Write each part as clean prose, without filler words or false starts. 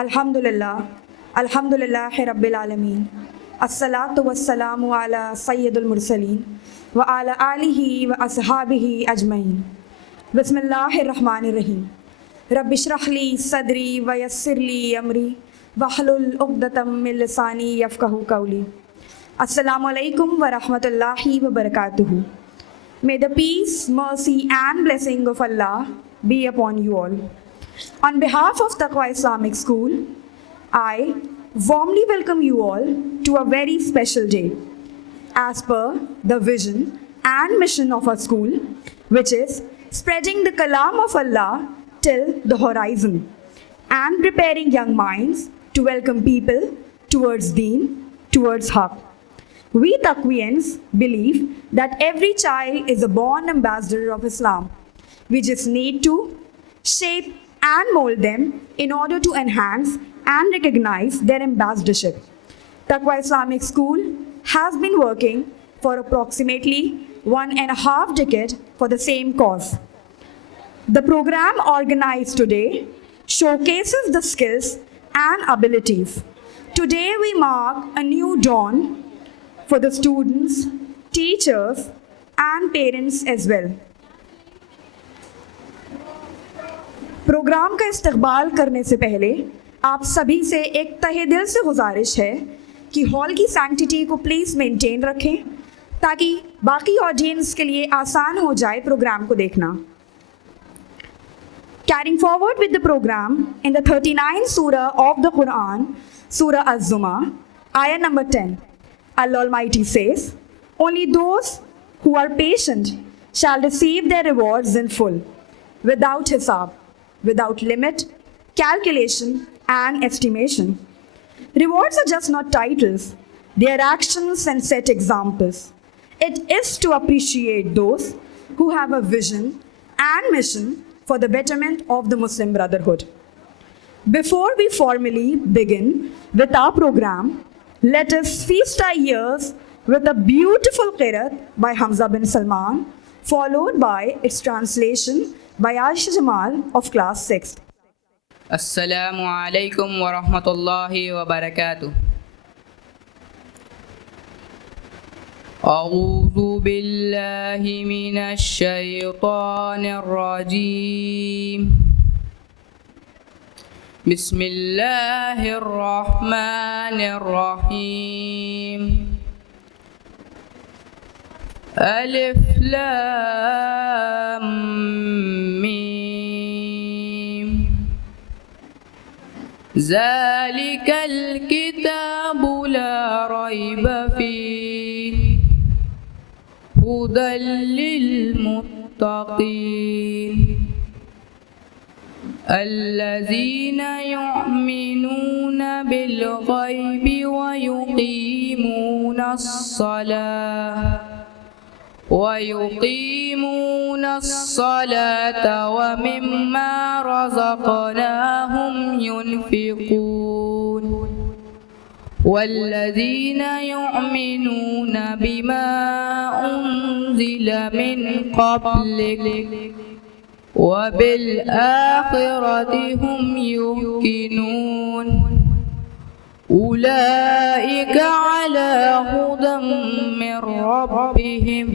अल्हम्दुलिल्लाह रब्बिल आलमीन अस्सलातु वस्सलामु अला सय्यदुल मुरसलीन व अला आलिहि व अस्हाबिहि अजमईन बिस्मिल्लाहिर रहमानिर रहीम रब्बि इश्रह ली सदरी व यस्सिर ली अमरी वहलुल उक़दतम मिन लिसानी यफ़क़हू क़ौली। अस्सलामु अलैकुम व रहमतुल्लाहि व बरकातुहू। May the peace, mercy and blessing of Allah be upon you all. On behalf of Taqwa Islamic School, I warmly welcome you all to a very special day as per the vision and mission of our school, which is spreading the kalam of Allah till the horizon and preparing young minds to welcome people towards deen, towards haqq. We Taqwians believe that every child is a born ambassador of Islam. We just need to shape and mold them in order to enhance and recognize their ambassadorship. Taqwa Islamic School has been working for approximately 1.5 decades for the same cause. The program organized today showcases the skills and abilities. Today we mark a new dawn for the students, teachers and parents as well. Programme का इस्तकबाल करने से पहले आप सभी से एक तहे दिल से गुजारिश है कि हॉल की सैंक्टिटी को प्लीज़ मेंटेन रखें ताकि बाकी ऑडियंस के लिए आसान हो जाए प्रोग्राम को देखना। Carrying forward with the program in the 39th surah of the Quran, Surah Az-Zumar, ayah number 10. Allah Almighty says, "Only those who are patient shall receive their rewards in full, without hisab, without limit, calculation, and estimation." Rewards are just not titles, they are actions and set examples. It is to appreciate those who have a vision and mission for the betterment of the Muslim Brotherhood. Before we formally begin with our program, let us feast our ears with a beautiful qiraat by Hamza bin Salman, followed by its translation by Aisha Jamal of class 6. Assalamu alaikum wa rahmatullahi wa barakatuh. A'udhu billahi minash shaytanir rajim. Bismillahir rahmanir rahim. Alif lam mim. Zalikal kitabu la rayba fihi hudan lil muttaqin. الذين يؤمنون بالغيب ويقيمون الصلاة ومما رزقناهم ينفقون والذين يؤمنون بما أنزل من قبلك وبالآخرة هم يوقنون أولئك على هدى من ربهم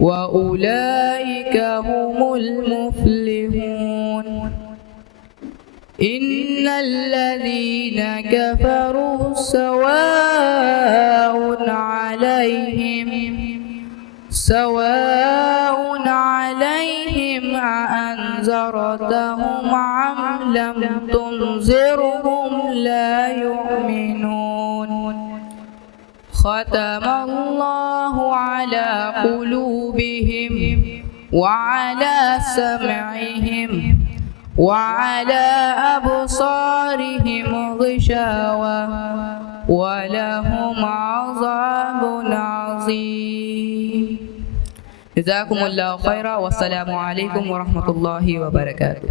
وأولئك هم المفلحون. إن الذين كفروا سواء عليهم أأنذرتهم أم لم تنذرهم لا يؤمنون. ختم الله على قلوبهم وعلى سمعهم وعلى أبصارهم غشاوة ولهم عذاب عظيم. جزاكم الله خيرا والسلام عليكم ورحمة الله وبركاته.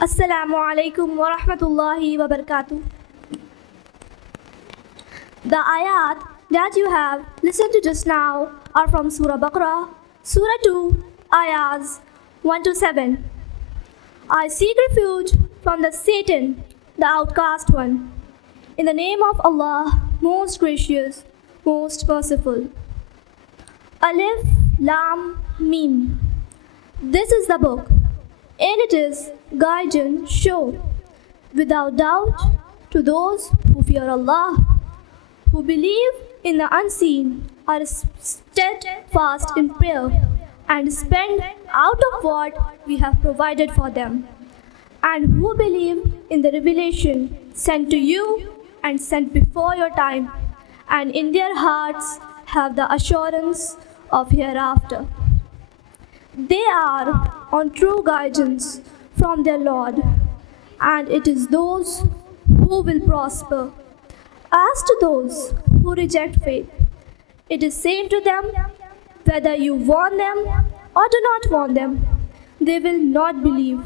Assalamu alaikum wa rahmatullahi wa barakatuh. The ayat that you have listened to just now are from Surah Baqarah, Surah 2, ayahs 1 to 7. I seek refuge from the Satan the outcast one. In the name of Allah, most gracious, most merciful. Alif, Lam, Mim. This is the book, and it is guidance show, without doubt, to those who fear Allah, who believe in the unseen, are steadfast in prayer, and spend out of what we have provided for them, and who believe in the revelation sent to you and sent before your time, and in their hearts have the assurance of hereafter. They are on true guidance from their Lord, and it is those who will prosper. As to those who reject faith, it is saying to them, whether you warn them or do not warn them, they will not believe.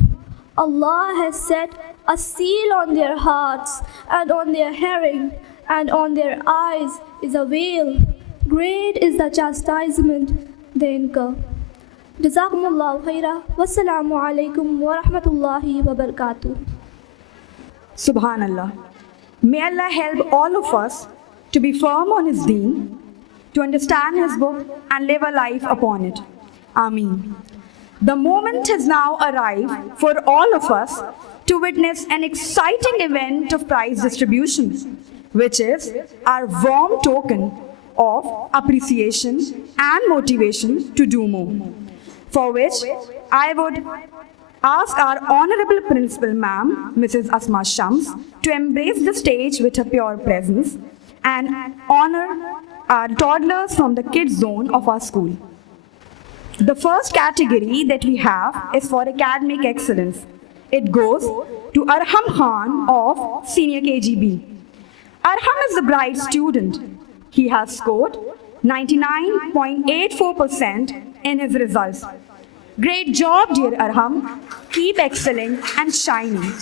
Allah has set a seal on their hearts and on their hearing, and on their eyes is a veil. Great is the chastisement they incur. Jazakumullahu khaira. Wassalamu alaikum wa rahmatullahi wa barakatuh. Subhanallah. May Allah help all of us to be firm on His deen, to understand His book and live a life upon it. Ameen. The moment has now arrived for all of us to witness an exciting event of prize distribution, which is our warm token of appreciation and motivation to do more, for which I would ask our Honorable Principal Ma'am, Mrs. Asma Shams, to embrace the stage with her pure presence and honor our toddlers from the kids zone of our school. The first category that we have is for academic excellence. It goes to Arham Khan of Senior KGB. Arham is the bright student. He has scored 99.84% in his results. Great job, dear Arham. Keep excelling and shining.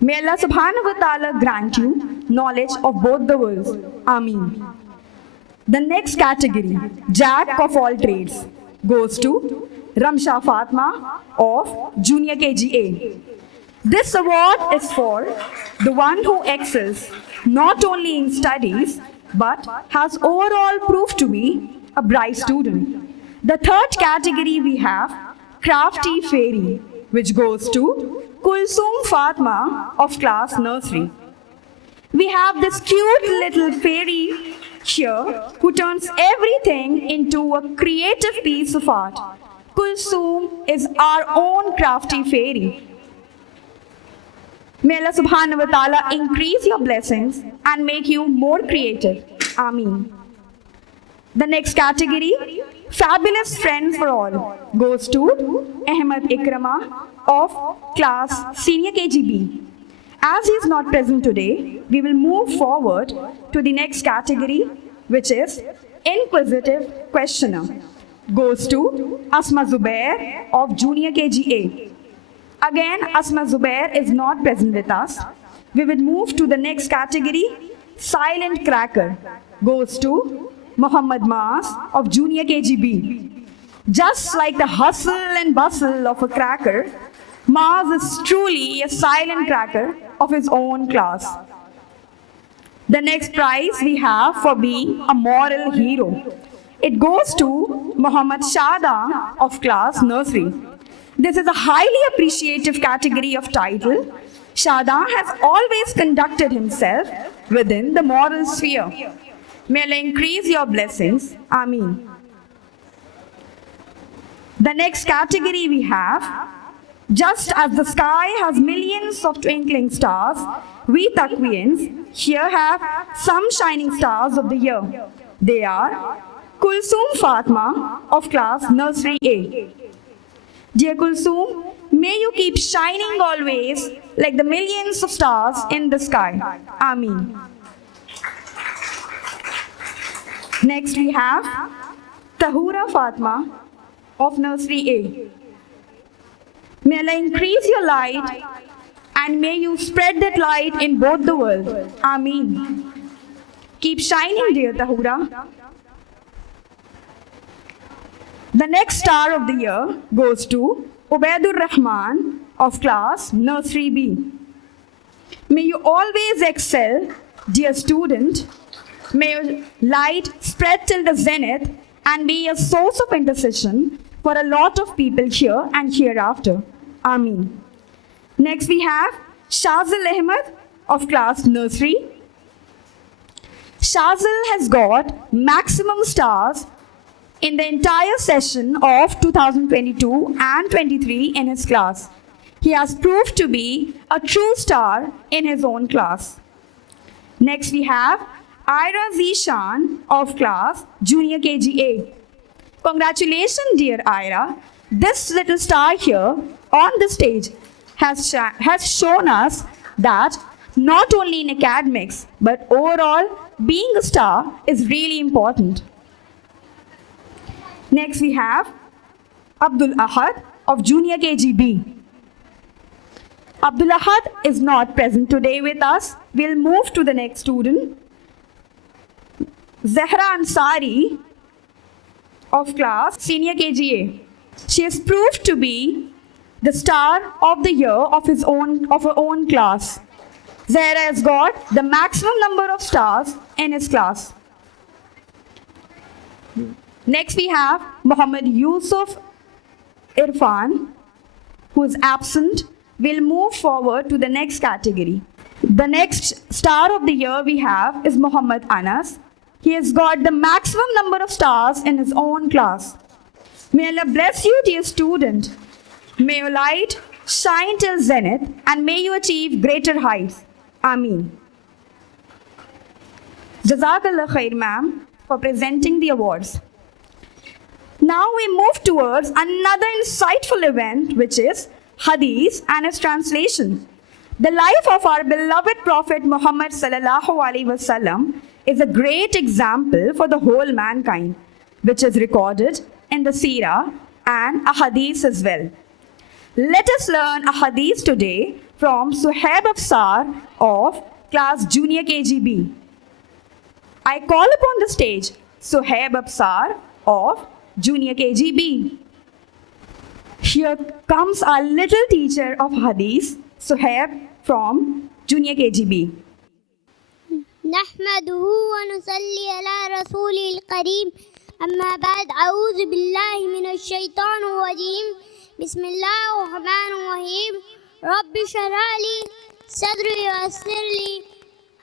May Allah subhanahu wa ta'ala grant you knowledge of both the worlds. Ameen. The next category, Jack of all trades, goes to Ramsha Fatma of Junior KGA. This award is for the one who excels not only in studies but has overall proved to be a bright student. The third category we have Crafty Fairy, which goes to Kulsum Fatma of class nursery. We have this cute little fairy here who turns everything into a creative piece of art. Kulsum is our own crafty fairy. May Allah subhanahu wa ta'ala increase your blessings and make you more creative. Ameen. The next category, Fabulous Friends for All, goes to Ahmed Ikrama of class Senior KGB. As he is not present today, we will move forward to the next category, which is Inquisitive Questioner. Goes to Asma Zubair of Junior KGA. Again, Asma Zubair is not present with us. We will move to the next category, Silent Cracker. Goes to Muhammad Maas of Junior KGB. Just like the hustle and bustle of a cracker, Maas is truly a silent cracker of his own class. The next prize we have for being a moral hero. It goes to Muhammad Shada of class nursery. This is a highly appreciative category of title. Shada has always conducted himself within the moral sphere. May Allah increase your blessings. Ameen. The next category we have, just as the sky has millions of twinkling stars, we Taqwiyans here have some shining stars of the year. They are Kulsum Fatma of class nursery A. Dear Kulsum, may you keep shining always like the millions of stars in the sky. Ameen. Next we have Tahura Fatma of nursery A. May Allah increase your light and may you spread that light in both the world. Ameen. Keep shining, dear Tahura. The next star of the year goes to Ubaidur Rahman of class Nursery B. May you always excel, dear student. May your light spread till the zenith and be a source of intercession for a lot of people here and hereafter. Ameen. Next we have Shazil Ahmed of class Nursery. Shazil has got maximum stars in the entire session of 2022 and 23 in his class. He has proved to be a true star in his own class. Next we have Ira Zishan of class Junior KGA. Congratulations, dear Ira. This little star here on the stage has shown us that not only in academics but overall being a star is really important. Next we have Abdul Ahad of Junior KGB. Abdul Ahad is not present today with us. We'll move to the next student. Zahra Ansari of class Senior KGA. She has proved to be the star of the year of her own class. Zahra has got the maximum number of stars in his class. Next we have Muhammad Yusuf Irfan, who is absent. We'll move forward to the next category. The next star of the year we have is Muhammad Anas. He has got the maximum number of stars in his own class. May Allah bless you, dear student. May your light shine till zenith and may you achieve greater heights. Ameen. Jazakallah khair, ma'am, for presenting the awards. Now we move towards another insightful event, which is Hadith and its translation. The life of our beloved Prophet Muhammad sallallahu alaihi wasallam is a great example for the whole mankind, which is recorded in the Seerah and Ahadith as well. Let us learn Ahadith today from Suhaib Afsar of class Junior KGB. I call upon the stage Suhaib Afsar of Junior KGB. Here comes our little teacher of Hadith, Suhaib from Junior KGB. نحمده ونصلي على رسوله الكريم أما بعد أعوذ بالله من الشيطان الرجيم بسم الله الرحمن الرحيم رب اشرح لي صدري ويسر لي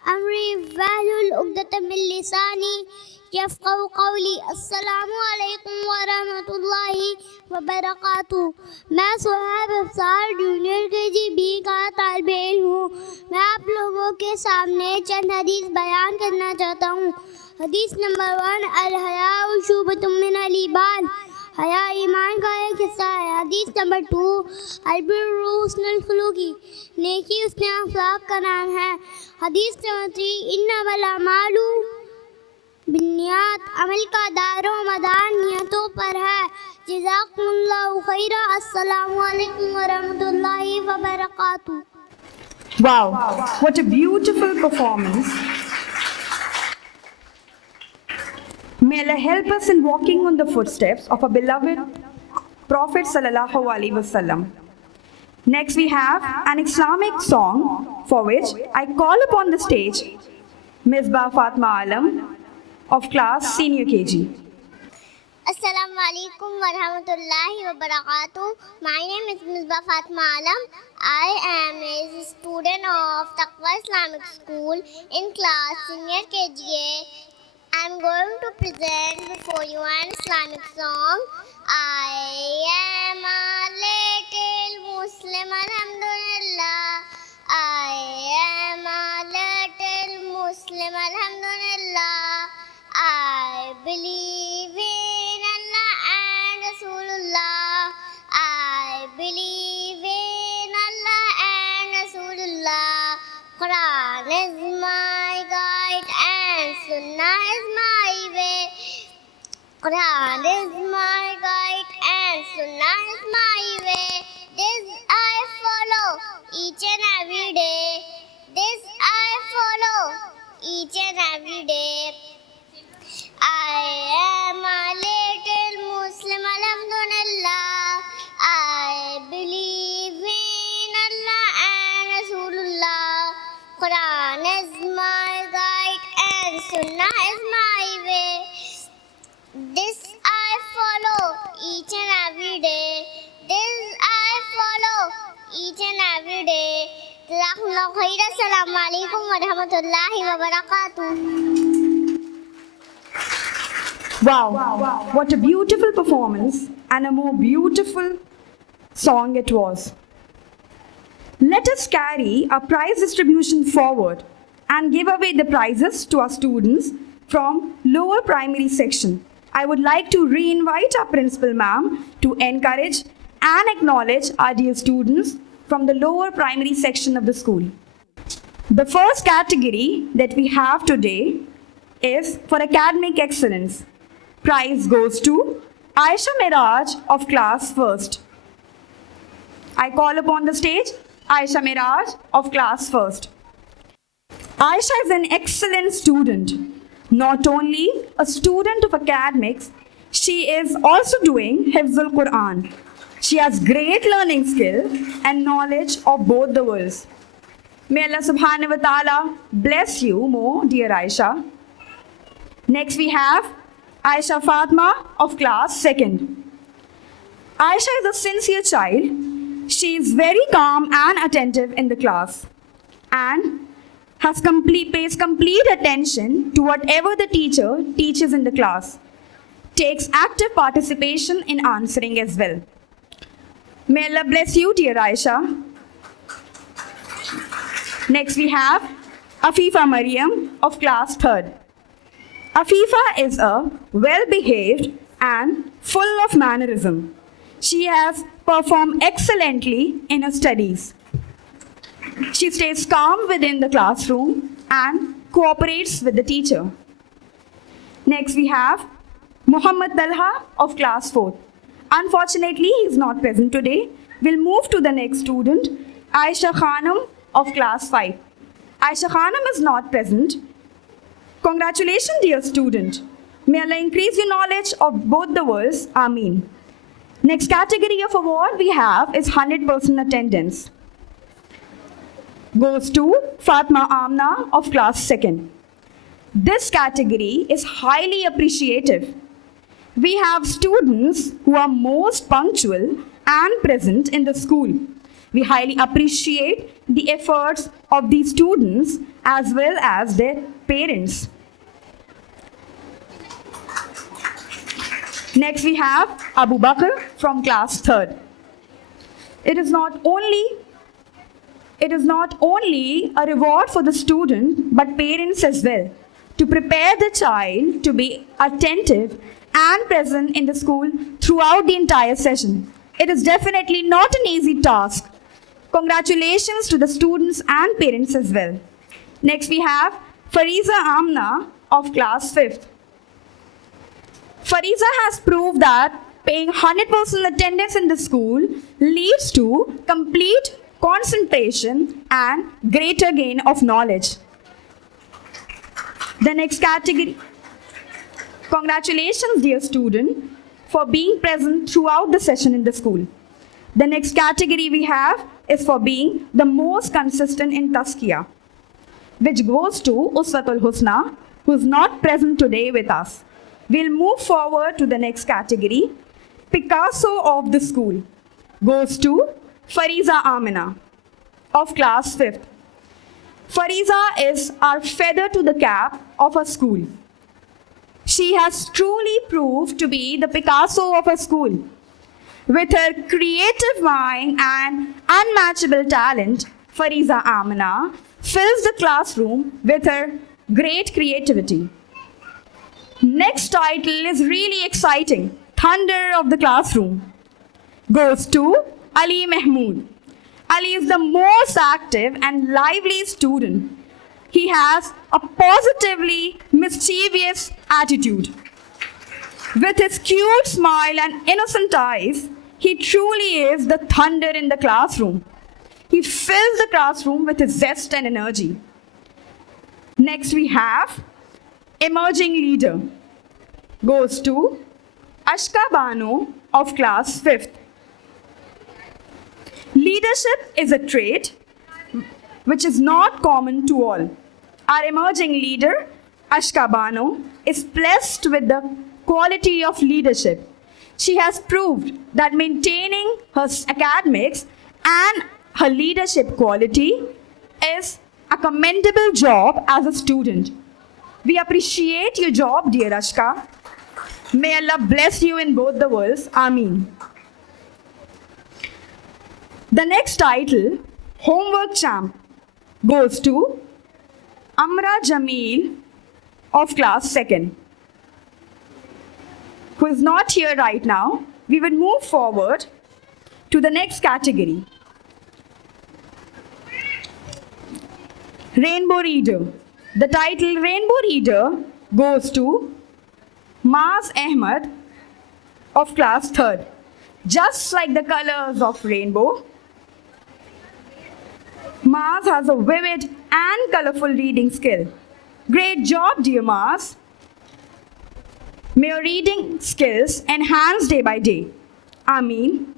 أمري واحلل عقدة من لساني يفقهوا قولي السلام عليكم ورحمة الله वबरकातुहू। मैं Suhaib Afsar junior KGB का तालिब इल्म हूँ। मैं आप लोगों के सामने चंद हदीस बयान करना चाहता हूँ। हदीस नंबर 1, अल हया शुबतुम मिनल ईमान, हया ईमान का एक हिस्सा है। हदीस नंबर 2, अल बिर्रु हुस्नुल खुलुकी, नेकी उसने अखलाक का नाम है। हदीस नंबर 3, इन्नमल अमालु बिन्नियात, अमल का दारो मदार नियतों पर है। जज़ाकुमुल्लाहु खैरा। अस्सलामु अलैकुम व रहमतुल्लाहि व बरकातुहू। Wow, what a beautiful performance. May Allah help us in walking on the footsteps of our beloved Prophet sallallahu alaihi wasallam. Next we have an Islamic song for which I call upon the stage Misbah Fatma Alam of class Senior KG. Assalamu alaikum wa rahmatullahi wa barakatuh. My name is Misbah Fatma Alam. I am a student of Taqwa Islamic School in class Senior KGA. I am going to present before you an Islamic song. I am a little Muslim, alhamdulillah. I am a little Muslim, alhamdulillah. I believe in Allah and Rasulullah. I believe in Allah and Rasulullah. Quran is my guide and Sunnah is my way. Quran is my guide and Sunnah is my way. This I follow each and every day. This I follow each and every day. I am a little Muslim, Jazakumullahu khairan. Assalamu alaikum wa rahmatullahi wa barakatuh. Wow, what a beautiful performance and a more beautiful song it was. Let us carry our prize distribution forward and give away the prizes to our students from lower primary section. I would like to re-invite our principal ma'am to encourage and acknowledge our dear students from the lower primary section of the school. The first category that we have today is for academic excellence. Prize goes to Aisha Miraj of class 1st. I call upon the stage Aisha Miraj of class 1st. Aisha is an excellent student. Not only a student of academics, she is also doing Hifzul Quran. She has great learning skill and knowledge of both the worlds. May Allah subhanahu wa ta'ala bless you more, dear Aisha. Next we have Aisha Fatma of class 2nd. Aisha is a sincere child. She is very calm and attentive in the class and pays complete attention to whatever the teacher teaches in the class. Takes active participation in answering as well. May Allah bless you, dear Aisha. Next we have Afifa Mariam of class 3rd. Afifa is a well-behaved and full of mannerism. She has performed excellently in her studies. She stays calm within the classroom and cooperates with the teacher. Next we have Muhammad Talha of class 4th. Unfortunately, he is not present today. We'll move to the next student, Aisha Khanum of class 5. Aisha Khanum is not present. Congratulations, dear student. May Allah increase your knowledge of both the worlds. Ameen. Next category of award we have is 100% attendance. Goes to Fatma Amna of class 2nd. This category is highly appreciative. We have students who are most punctual and present in the school. We highly appreciate the efforts of these students as well as their parents. Next we have Abu Bakr from class 3rd. It is not only a reward for the student but parents as well to prepare the child to be attentive and present in the school throughout the entire session. It is definitely not an easy task. Congratulations to the students and parents as well. Next we have Fariza Amna of class 5th. Fariza has proved that paying 100% attendance in the school leads to complete concentration and greater gain of knowledge. The next category. Congratulations, dear student, for being present throughout the session in the school. The next category we have is for being the most consistent in Tazkiyah, which goes to Uswatul Husna, who is not present today with us. We'll move forward to the next category. Picasso of the school goes to Fariza Amina of class 5th. Fariza is our feather to the cap of our school. She has truly proved to be the Picasso of her school. With her creative mind and unmatchable talent, Fariza Amina fills the classroom with her great creativity. Next title is really exciting. Thunder of the classroom goes to Ali Mahmood. Ali is the most active and lively student. He has a positively mischievous attitude. With his cute smile and innocent eyes, he truly is the thunder in the classroom. He fills the classroom with his zest and energy. Next we have Emerging Leader. Goes to Ashka Banu of class 5th. Leadership is a trait which is not common to all. Our emerging leader, Ashka Banu, is blessed with the quality of leadership. She has proved that maintaining her academics and her leadership quality is a commendable job as a student. We appreciate your job, dear Ashka. May Allah bless you in both the worlds. Ameen. The next title, Homework Champ, goes to Amra Jameel of class 2nd, who is not here right now. We will move forward to the next category. Rainbow Reader. The title Rainbow Reader goes to Maz Ahmed of class 3rd. Just like the colors of rainbow, Maz has a vivid and colorful reading skill. Great job, dear Maz. May your reading skills enhance day by day. Ameen.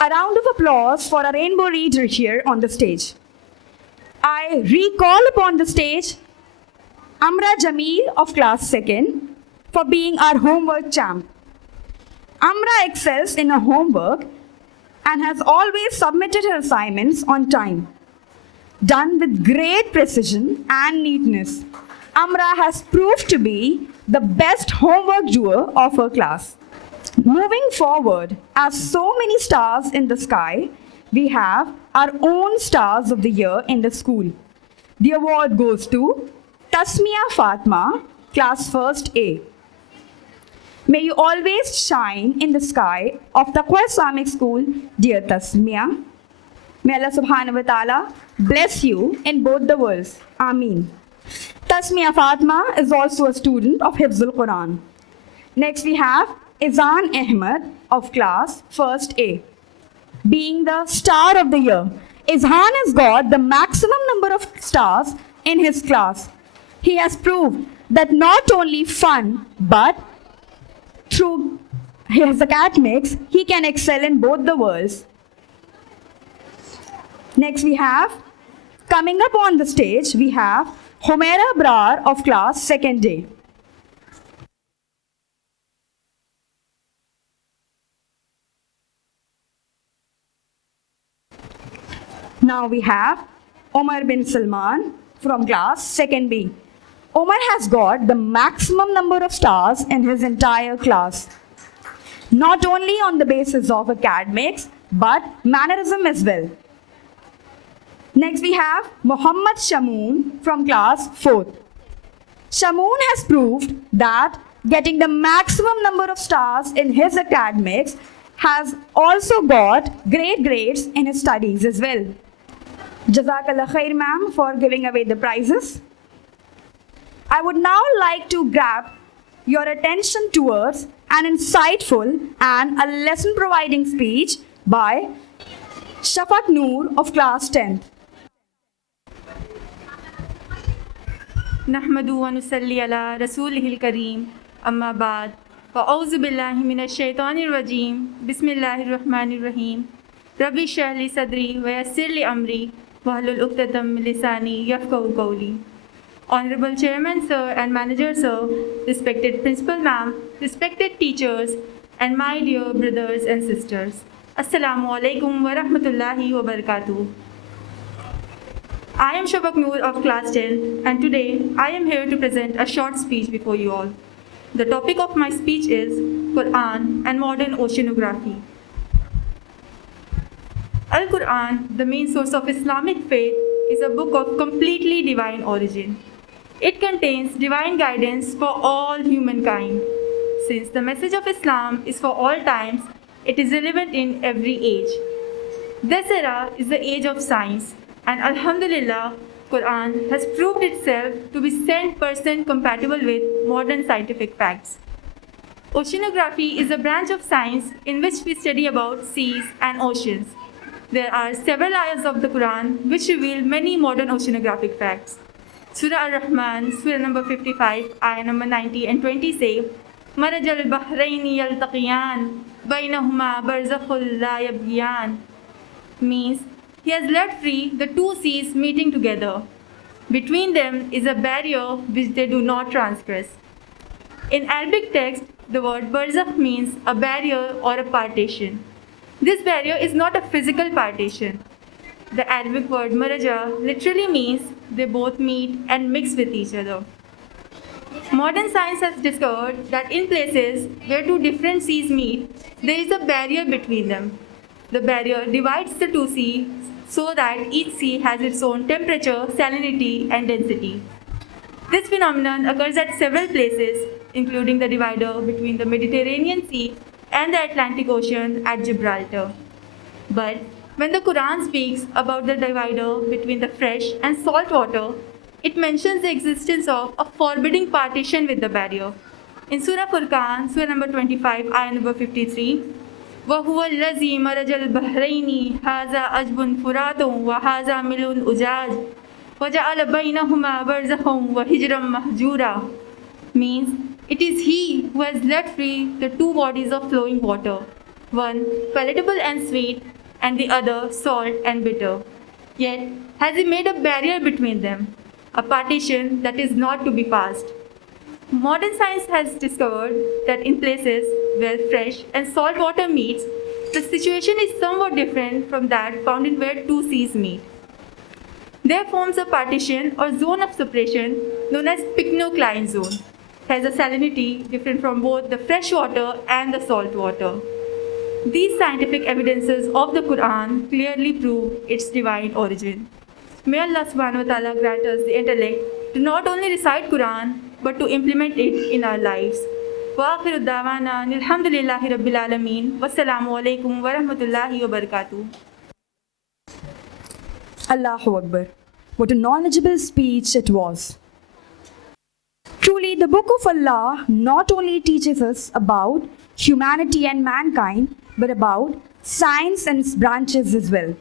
A round of applause for a rainbow reader here on the stage. I recall upon the stage Amra Jameel of class 2nd for being our homework champ. Amra excels in her homework and has always submitted her assignments on time, done with great precision and neatness. Amra has proved to be the best homework doer of her class. Moving forward, as so many stars in the sky, we have our own stars of the year in the school. The award goes to Tasmia Fatma, class 1st A. May you always shine in the sky of Taqwa Islamic School, dear Tasmia. May Allah subhanahu wa ta'ala bless you in both the worlds. Ameen. Tasmia Fatma is also a student of Hifzul Quran. Next we have Izan Ahmed of class 1st A. Being the star of the year, Izan has got the maximum number of stars in his class. He has proved that not only fun, but through his academics, he can excel in both the worlds. Next we have, coming up on the stage, we have Humaira Brar of class 2nd A. Now we have Omar bin Salman from class 2nd B. Omar has got the maximum number of stars in his entire class. Not only on the basis of academics, but mannerism as well. Next we have Muhammad Shamoon from class 4th. Shamoon has proved that getting the maximum number of stars in his academics has also got great grades in his studies as well. Jazakallah khair, ma'am, for giving away the prizes. I would now like to grab your attention towards an insightful and a lesson providing speech by Shafaq Noor of class 10th. नहमदु व नुसल्ली अला रसूलिहिल करीम अम्मा बाद फ़अऊज़ु बिल्लाहि मिनश शैतानिर रजीम बिस्मिल्लाहिर रहमानिर रहीम rabbi इश्रह ली सदरी व यस्सिर ली अमरी वहलुल उक़दतम मिन लिसानी यफ़क़हू क़ौली. Honorable Chairman Sir and Manager Sir, respected Principal Ma'am, respected teachers, and my dear brothers and sisters. Assalamu alaikum wa rahmatullahi wa barakatuh. I am Shafaq Noor of class 10 and today I am here to present a short speech before you all. The topic of my speech is Quran and modern oceanography. Al-Quran, the main source of Islamic faith, is a book of completely divine origin. It contains divine guidance for all humankind. Since the message of Islam is for all times, it is relevant in every age. This era is the age of science, and Alhamdulillah, Quran has proved itself to be 100% compatible with modern scientific facts. Oceanography is a branch of science in which we study about seas and oceans. There are several ayahs of the Quran which reveal many modern oceanographic facts. Surah Ar-Rahman, Surah number 55, ayah number 90 and 20 say, مَرَجَ الْبَحْرَيْنِ يَلْتَقِيَانِ بَيْنَهُمَا بَرْزَخٌ لَا يَبْغِيَانِ, means he has let free the two seas meeting together. Between them is a barrier which they do not transgress. In Arabic text, the word barzakh means a barrier or a partition. This barrier is not a physical partition. The Arabic word maraja literally means they both meet and mix with each other. Modern science has discovered that in places where two different seas meet, there is a barrier between them. The barrier divides the two seas so that each sea has its own temperature, salinity, and density. This phenomenon occurs at several places, including the divider between the Mediterranean Sea and the Atlantic Ocean at Gibraltar. But when the Quran speaks about the divider between the fresh and salt water, it mentions the existence of a forbidding partition with the barrier. In Surah Furqan, Surah number 25, ayah number 53, وَهُوَ الَّذِي مَرَجَ الْبَحْرَيْنِ هَذَا أَجْبٌ فُرَاتٌ وَهَذَا مِلٌ أُجَاجٌ وَجَعَلَ بَيْنَهُمَا بَرْزَخًا وَحِجْرًا مَحْجُورًا, means it is He who has let free the two bodies of flowing water, one palatable and sweet, and the other salt and bitter. Yet has He made a barrier between them, a partition that is not to be passed. Modern science has discovered that in places where fresh and salt water meets, the situation is somewhat different from that found in where two seas meet. There forms a partition or zone of separation known as pycnocline zone. It has a salinity different from both the fresh water and the salt water. These scientific evidences of the Quran clearly prove its divine origin. May Allah subhanahu wa ta'ala grant us the intellect to not only recite Quran but to implement it in our lives. Wa akhiru da'wana alhamdulillahi rabbil alameen. Wassalamu alaikum wa rahmatullahi wa barakatuh. Allahu Akbar. What a knowledgeable speech it was. Truly, the Book of Allah not only teaches us about humanity and mankind, but about science and its branches as well.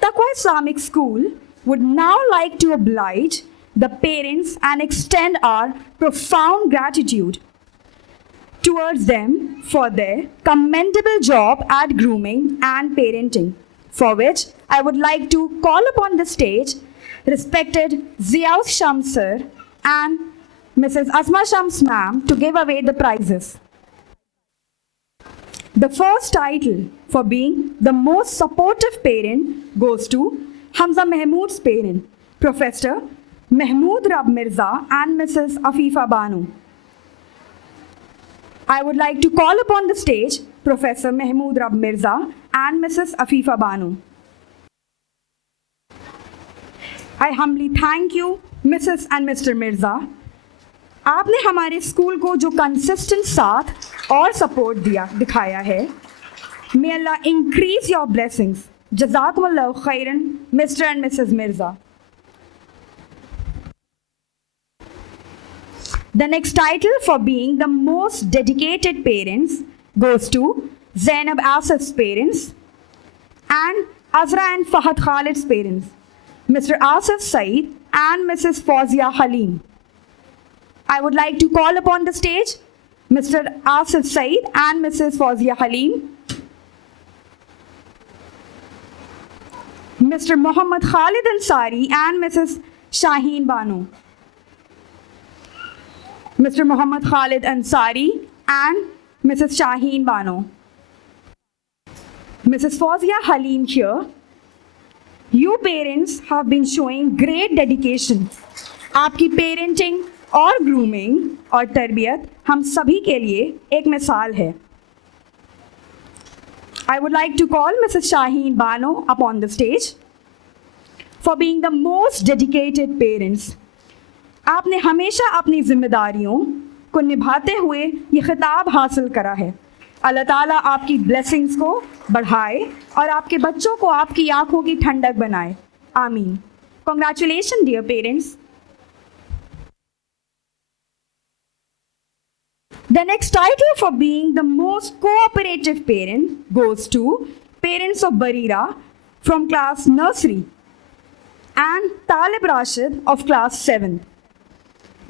Taqwa Islamic School would now like to oblige the parents and extend our profound gratitude towards them for their commendable job at grooming and parenting, for which I would like to call upon the stage respected Ziaus Shams sir and Mrs. Asma Shams ma'am to give away the prizes. The first title for being the most supportive parent goes to Hamza Mahmood's parent, Professor Mahmood Rab Mirza and Mrs. Afifa Banu. I would like to call upon the stage Professor Mahmood Rab Mirza and Mrs. Afifa Banu. I humbly thank you, Mrs. and Mr. Mirza. आपने हमारे school को जो consistent साथ और support दिखाया है, may Allah increase your blessings. Jazakumullahu khairan, Mr. and Mrs. Mirza. The next title for being the most dedicated parents goes to Zainab Asif's parents and Azra and Fahad Khalid's parents, Mr. Asif Saeed and Mrs. Fawzia Halim. I would like to call upon the stage Mr. Asif Saeed and Mrs. Fawzia Halim, Mr. Muhammad Khalid Ansari and Mrs. Shaheen Banu. Mr. Muhammad Khalid Ansari and Mrs. Shaheen Banu. Mrs. Fawzia Halim here. You parents have been showing great dedication. आपकी parenting और grooming और तरबियत हम सभी के लिए एक मिसाल है. I would like to call Mrs. Shaheen Bano upon the stage for being the most dedicated parents. आपने हमेशा अपनी जिम्मेदारियों को निभाते हुए ये खिताब हासिल करा है. अल्लाह ताला आपकी ब्लेसिंग्स को बढ़ाए और आपके बच्चों को आपकी आंखों की ठंडक बनाए. आमीन. Congratulations, dear parents. The next title for being the most cooperative parent goes to parents of Barira from class nursery and Talib Rashid of class 7,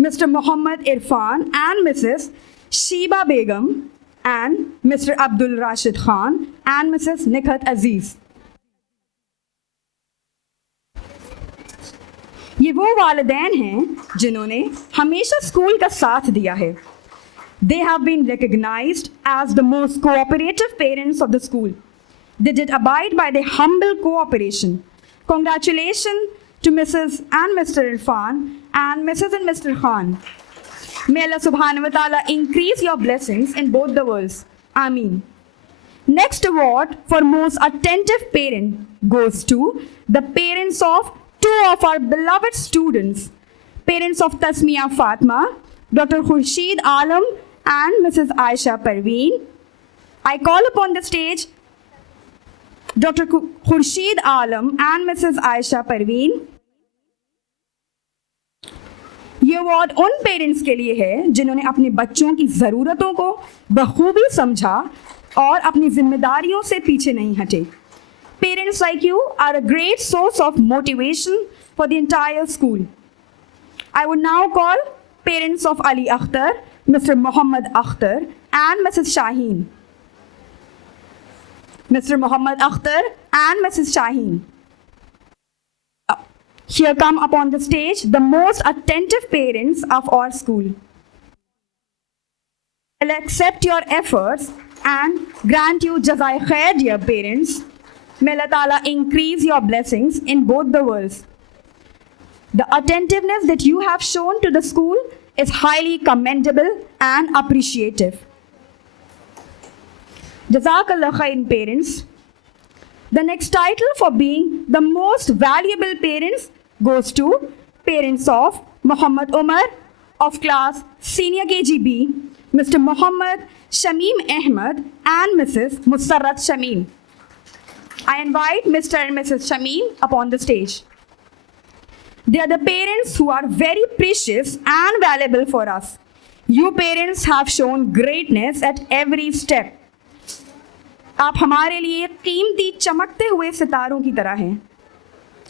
Mr. Muhammad Irfan and Mrs. Sheba Begum and Mr. Abdul Rashid Khan and Mrs. Nikhat Aziz. ये वो वालिदैन हैं जिन्होंने हमेशा school का साथ दिया है. They have been recognized as the most cooperative parents of the school They did abide by their humble cooperation. Congratulations to Mrs. and Mr. Irfan and Mrs. and Mr. Khan. May Allah subhanahu wa ta'ala increase your blessings in both the worlds. Ameen. Next award for most attentive parent goes to the parents of two of our beloved students, parents of Tasmia Fatma, Dr. Khurshid Alam and Mrs. Aisha Parveen. I call upon the stage Dr. Khurshid Alam and Mrs. Aisha Parveen. ये award उन parents के लिए है जिन्होंने अपने बच्चों की ज़रूरतों को बखूबी समझा और अपनी जिम्मेदारियों से पीछे नहीं हटे. Parents like you are a great source of motivation for the entire school. I would now call parents of Ali Akhtar, Mr. Muhammad Akhtar and Mrs. Shaheen. Mr. Muhammad Akhtar and Mrs. Shaheen. Here come upon the stage the most attentive parents of our school. I'll accept your efforts and grant you Jazai Khair, dear parents. May Allah Ta'ala increase your blessings in both the worlds. The attentiveness that you have shown to the school is highly commendable and appreciative. Jazakallah Khair, parents. The next title for being the most valuable parents goes to parents of Muhammad Umar of class Senior KGB, Mr. Muhammad Shamim Ahmed and Mrs. Musarrat Shamim. I invite Mr. and Mrs. Shamim upon the stage. They are the parents who are very precious and valuable for us. You parents have shown greatness at every step. आप हमारे लिए कीमती चमकते हुए सितारों की तरह हैं.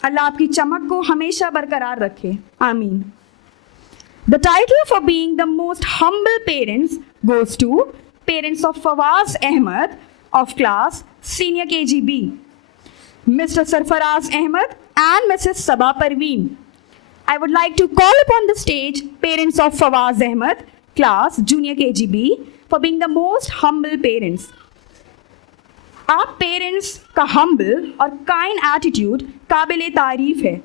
अल्लाह आपकी चमक को हमेशा बरकरार रखे. आमीन. The title for being the most humble parents goes to parents of Fawaz Ahmed of class Senior KGB, Mr. Sarfaraz Ahmed and Mrs. Sabah Parveen. I would like to call upon the stage parents of Fawaz Ahmed, class Junior KGB, for being the most humble parents. आप parents का humble और kind attitude काबिल तारीफ है.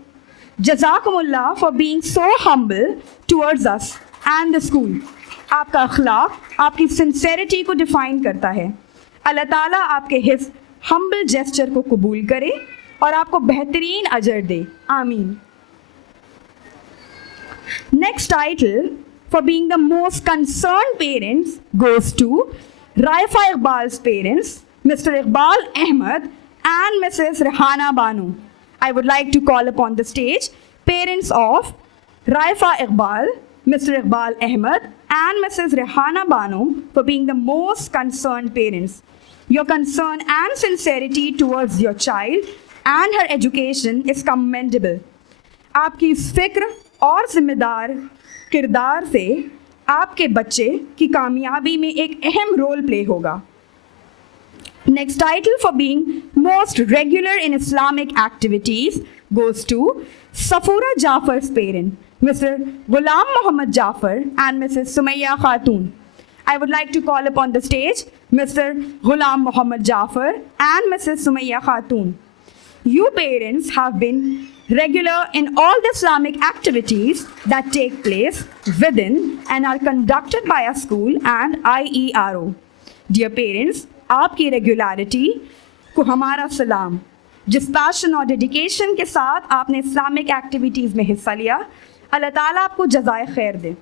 जज़ाकुमुल्लाह for being so humble towards us and the school. आपका अखलाक आपकी सिंसेरिटी को डिफाइन करता है. अल्लाह ताला आपके हिस हम्बल जेस्चर को कबूल करे और आपको बेहतरीन अजर दे. आमीन. Next title for being the most concern parents goes to Raifa Iqbal's parents, Mr. Iqbal Ahmed and Mrs. Rehana Banu. I would like to call upon the stage parents of Raifa Iqbal, Mr. Iqbal Ahmed and Mrs. Rehana Banu for being the most concerned parents. Your concern and sincerity towards your child and her education is commendable. आपकी इस फिक्र और जिम्मेदार किरदार से आपके बच्चे की कामयाबी में एक अहम रोल प्ले होगा. Next title for being most regular in Islamic activities goes to Safura Jafar's parent, Mr. Ghulam Muhammad Jafar and Mrs. Sumayya Khatun. I would like to call upon the stage Mr. Ghulam Muhammad Jafar and Mrs. Sumayya Khatun. You parents have been regular in all the Islamic activities that take place within and are conducted by our school and IERO. Dear parents, आपकी regularity को हमारा सलाम. जिस passion और dedication के साथ आपने Islamic activities में हिस्सा लिया, अल्लाह ताला आपको जज़ाए खैर दे.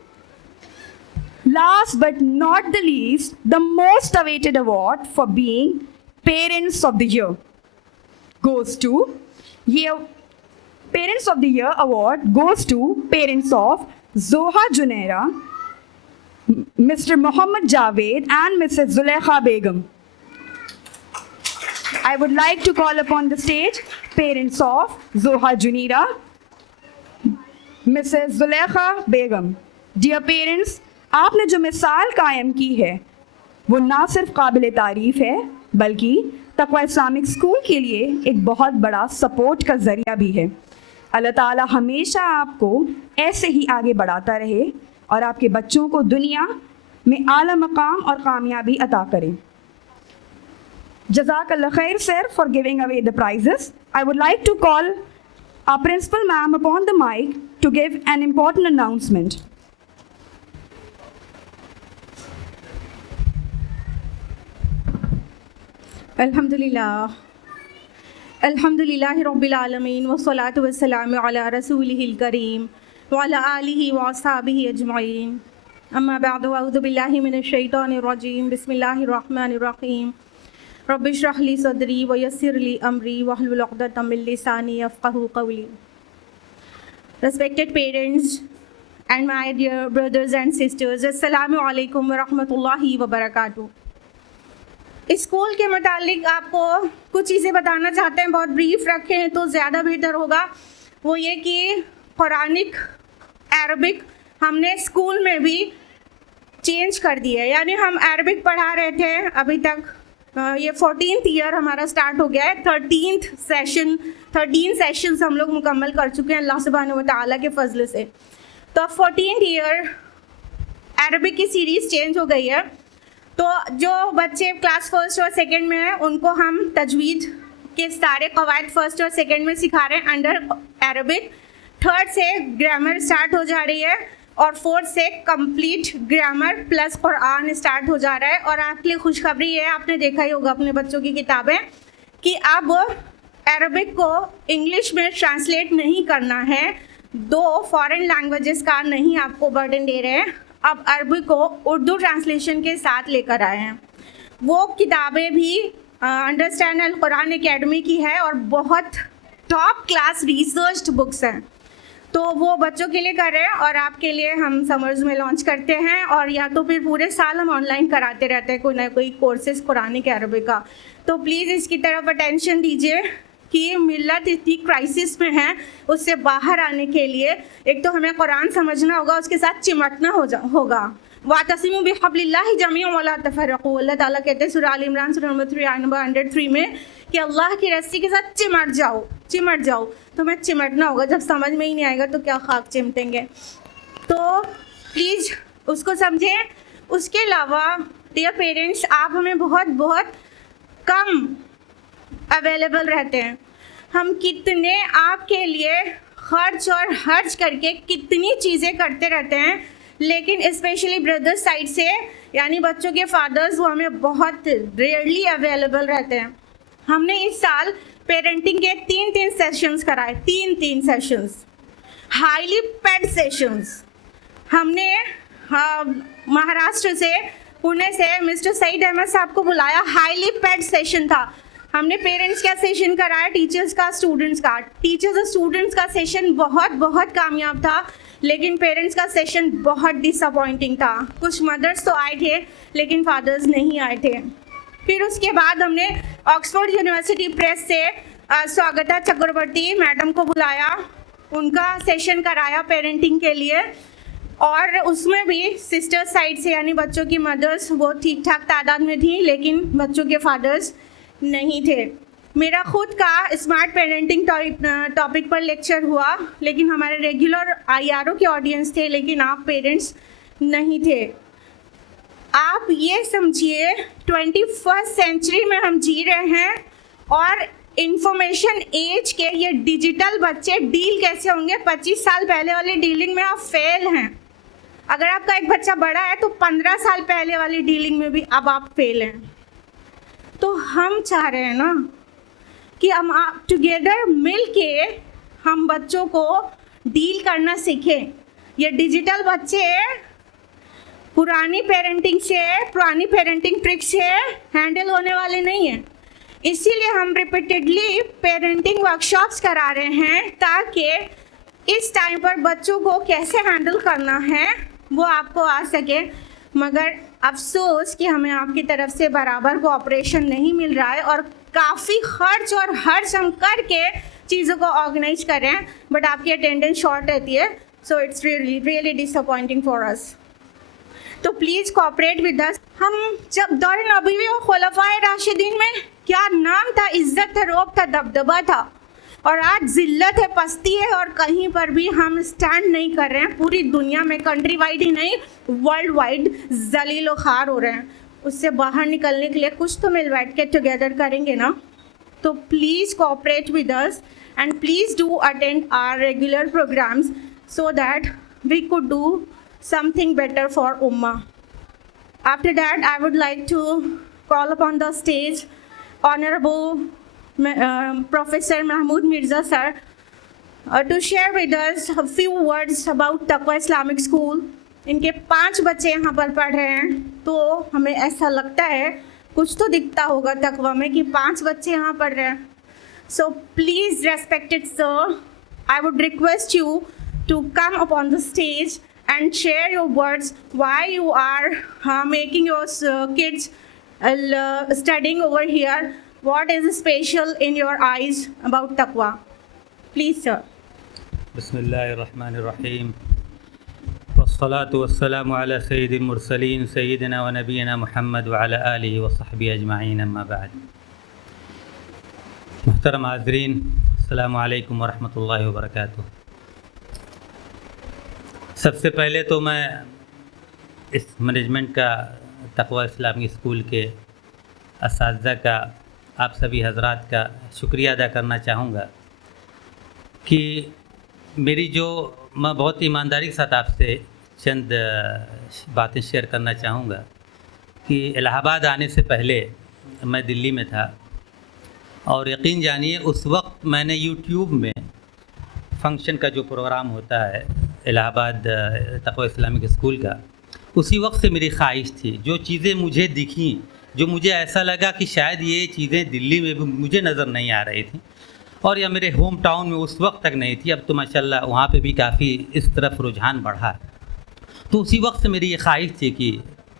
Last but not the least, the most awaited award for being Parents of the Year goes to Parents of the Year award goes to parents of Zoha Junaira, Mr. Muhammad Javed and Mrs. Zulekha Begum. I would like to call upon the stage parents of Zoha Junaira, Mrs. Zulekha Begum. Dear parents, आपने जो मिसाल कायम की है वो ना सिर्फ काबिल तारीफ है बल्कि तकवा इस्लामिक स्कूल के लिए एक बहुत बड़ा सपोर्ट का ज़रिया भी है. अल्लाह ताला हमेशा आपको ऐसे ही आगे बढ़ाता रहे और आपके बच्चों को दुनिया में आला मकाम और कामयाबी अता करें. Jazakallah khair, sir, for giving away the prizes. I would like to call our principal ma'am upon the mic to give an important announcement. Alhamdulillah. Alhamdulillahi Rabbil Alameen wa salatu wa salamu ala Rasulihil Kareem wa ala alihi wa ashabihi ajma'in. Amma ba'du, a'udhu billahi minash shaitanir rajim. Bismillahir rahmanir rahim. Rabbi shrah li sadri wa yassir li amri wa hlul 'uqdatam min lisani yafqahu qawli. Respected parents and my dear brothers and sisters, assalamu alaikum wa rahmatullahi wa barakatuh. School के मुतालिक आपको कुछ चीज़ें बताना चाहते हैं, बहुत brief रखें तो ज़्यादा बेहतर होगा। वो ये कि कुरानिक अरबिक हमने स्कूल में भी चेंज कर दिया है, यानी हम अरबिक पढ़ा रहे थे अभी तक, ये 14th ईयर हमारा स्टार्ट हो गया है। 13 सेशंस हम लोग मुकम्मल कर चुके हैं अल्लाह सुब्हानहू व तआला के फजल से। तो 14th ईयर अरबिक की सीरीज़ चेंज हो गई है। तो जो बच्चे क्लास फर्स्ट और सेकंड में हैं उनको हम तजवीद के सारे कवायद फर्स्ट और सेकंड में सिखा रहे हैं अंडर अरबिक। थर्ड से ग्रामर स्टार्ट हो जा रही है और फोर्थ से complete grammar plus Quran start हो जा रहा है। और आपके लिए खुशखबरी है, आपने देखा ही होगा अपने बच्चों की किताबें, कि अब अरबिक को इंग्लिश में ट्रांसलेट नहीं करना है। 2 फॉरेन लैंग्वेजेस का नहीं आपको बर्डन दे रहे हैं, अब अरबी को उर्दू ट्रांसलेशन के साथ लेकर आए हैं। वो किताबें भी अंडरस्टैंड अल कुरान एकेडमी की है और बहुत टॉप क्लास रिसर्च्ड बुक्स हैं। तो वो बच्चों के लिए कर रहे हैं और आपके लिए हम समर्स में लॉन्च करते हैं, और या तो फिर पूरे साल हम ऑनलाइन कराते रहते हैं कोई ना कोई कोर्सेज कुरानिक अरबी का। तो प्लीज़ इसकी तरफ अटेंशन दीजिए कि मिल्लत इतनी क्राइसिस में है, उससे बाहर आने के लिए एक तो हमें कुरान समझना होगा, उसके साथ चिमटना होगा। वातसिमु बिहब्लिल्लाहि जमीअन वला तफर्रकू, अल्लाह ताला कहते हैं सूरह आल इमरान सूरह नंबर 103 में कि अल्लाह की रस्सी के साथ चिमट जाओ। तो हमें चिमटना होगा, जब समझ में ही नहीं आएगा तो क्या खाक चिमटेंगे। तो प्लीज़ उसको समझें। उसके अलावा डियर पेरेंट्स, आप हमें बहुत कम अवेलेबल रहते हैं। हम कितने आपके लिए खर्च और हर्ज करके कितनी चीज़ें करते रहते हैं, लेकिन स्पेशली ब्रदर्स साइड से यानी बच्चों के फादर्स वो हमें बहुत रेयरली अवेलेबल रहते हैं। हमने इस साल पेरेंटिंग के 3 सेशंस कराए, 3 सेशंस, हाईली पेड सेशंस। हमने महाराष्ट्र से, पुणे से मिस्टर सईद अहमद साहब को बुलाया, हाईली पेड सेशन था। हमने पेरेंट्स का सेशन कराया, टीचर्स का, स्टूडेंट्स का। टीचर्स और स्टूडेंट्स का सेशन बहुत कामयाब था, लेकिन पेरेंट्स का सेशन बहुत डिसअपॉइंटिंग था। कुछ मदर्स तो आए थे लेकिन फादर्स नहीं आए थे। फिर उसके बाद हमने ऑक्सफोर्ड यूनिवर्सिटी प्रेस से स्वागता चक्रवर्ती मैडम को बुलाया, उनका सेशन कराया पेरेंटिंग के लिए, और उसमें भी सिस्टर साइड से यानी बच्चों की मदर्स वो ठीक ठाक तादाद में थी, लेकिन बच्चों के फादर्स नहीं थे। मेरा खुद का स्मार्ट पेरेंटिंग टॉपिक पर लेक्चर हुआ, लेकिन हमारे रेगुलर IRO के ऑडियंस थे, लेकिन आप पेरेंट्स नहीं थे। आप ये समझिए 21st सेंचुरी में हम जी रहे हैं और इंफॉर्मेशन एज के ये डिजिटल बच्चे डील कैसे होंगे। 25 साल पहले वाली डीलिंग में आप फेल हैं। अगर आपका एक बच्चा बड़ा है तो 15 साल पहले वाली डीलिंग में भी अब आप फेल हैं। तो हम चाह रहे हैं ना कि हम आप टुगेदर मिल के हम बच्चों को डील करना सीखें। ये डिजिटल बच्चे पुरानी पेरेंटिंग ट्रिक से हैंडल होने वाले नहीं हैं। इसीलिए हम रिपीटेडली पेरेंटिंग वर्कशॉप्स करा रहे हैं, ताकि इस टाइम पर बच्चों को कैसे हैंडल करना है वो आपको आ सके। मगर अफसोस कि हमें आपकी तरफ से बराबर कोऑपरेशन नहीं मिल रहा है, और काफ़ी खर्च और हर्ज हम करके चीज़ों को ऑर्गेनाइज कर रहे हैं, बट आपकी अटेंडेंस शॉर्ट रहती है। So it's really disappointing for us. तो प्लीज़ कोऑपरेट विद अस। हम जब दौरे नबवी और खुलफाए राशिदीन में क्या नाम था, इज्जत था, रोब था, दबदबा था, और आज जिल्लत है, पस्ती है, और कहीं पर भी हम स्टैंड नहीं कर रहे हैं। पूरी दुनिया में, कंट्री वाइड ही नहीं वर्ल्ड वाइड जलील व खार हो रहे हैं। उससे बाहर निकलने के लिए कुछ तो मिल बैठ के टुगेदर करेंगे ना. तो please cooperate with us and please do attend our regular programs so that we could do something better for Ummah. After that, I would like to call upon the stage Honorable Professor Mahmood Mirza sir to share with us a few words about Taqwa Islamic School. इनके 5 बच्चे यहाँ पर पढ़ रहे हैं, तो हमें ऐसा लगता है कुछ तो दिखता होगा तकवा में कि 5 बच्चे यहाँ पढ़ रहे हैं. So please, respected sir, I would request you to come upon the stage and share your words why you are making your kids studying over here. What is special in your eyes about taqwa? Please, sir. बिस्मिल्लाहिर्रहमानिर्रहीम वस्सलातु वस्सलामु अला सय्यिदिल मुरसलीन सय्यिदिना व नबीना मुहम्मद व अला आलिहि व सहबिहि अजमाइन अम्मा बाद. मुहतरम हाज़रीन, अस्सलामु अलैकुम व रहमतुल्लाहि व बरकातुहू. सबसे पहले तो मैं इस मैनेजमेंट का तक़वा इस्लामी स्कूल के असातिज़ा का, आप सभी हज़रात का शुक्रिया अदा करना चाहूँगा कि मेरी जो मैं बहुत ईमानदारी के साथ आपसे चंद बातें शेयर करना चाहूँगा कि इलाहाबाद आने से पहले मैं दिल्ली में था और यकीन जानिए उस वक्त मैंने यूट्यूब में फंक्शन का जो प्रोग्राम होता है इलाहाबाद तक़वा इस्लामिक स्कूल का, उसी वक्त से मेरी ख्वाहिश थी. जो चीज़ें मुझे दिखी, जो मुझे ऐसा लगा कि शायद ये चीज़ें दिल्ली में भी मुझे नज़र नहीं आ रही थी और या मेरे होम टाउन में उस वक्त तक नहीं थी, अब तो माशाल्लाह वहाँ पे भी काफ़ी इस तरफ रुझान बढ़ा. तो उसी वक्त से मेरी ये ख्वाहिश थी कि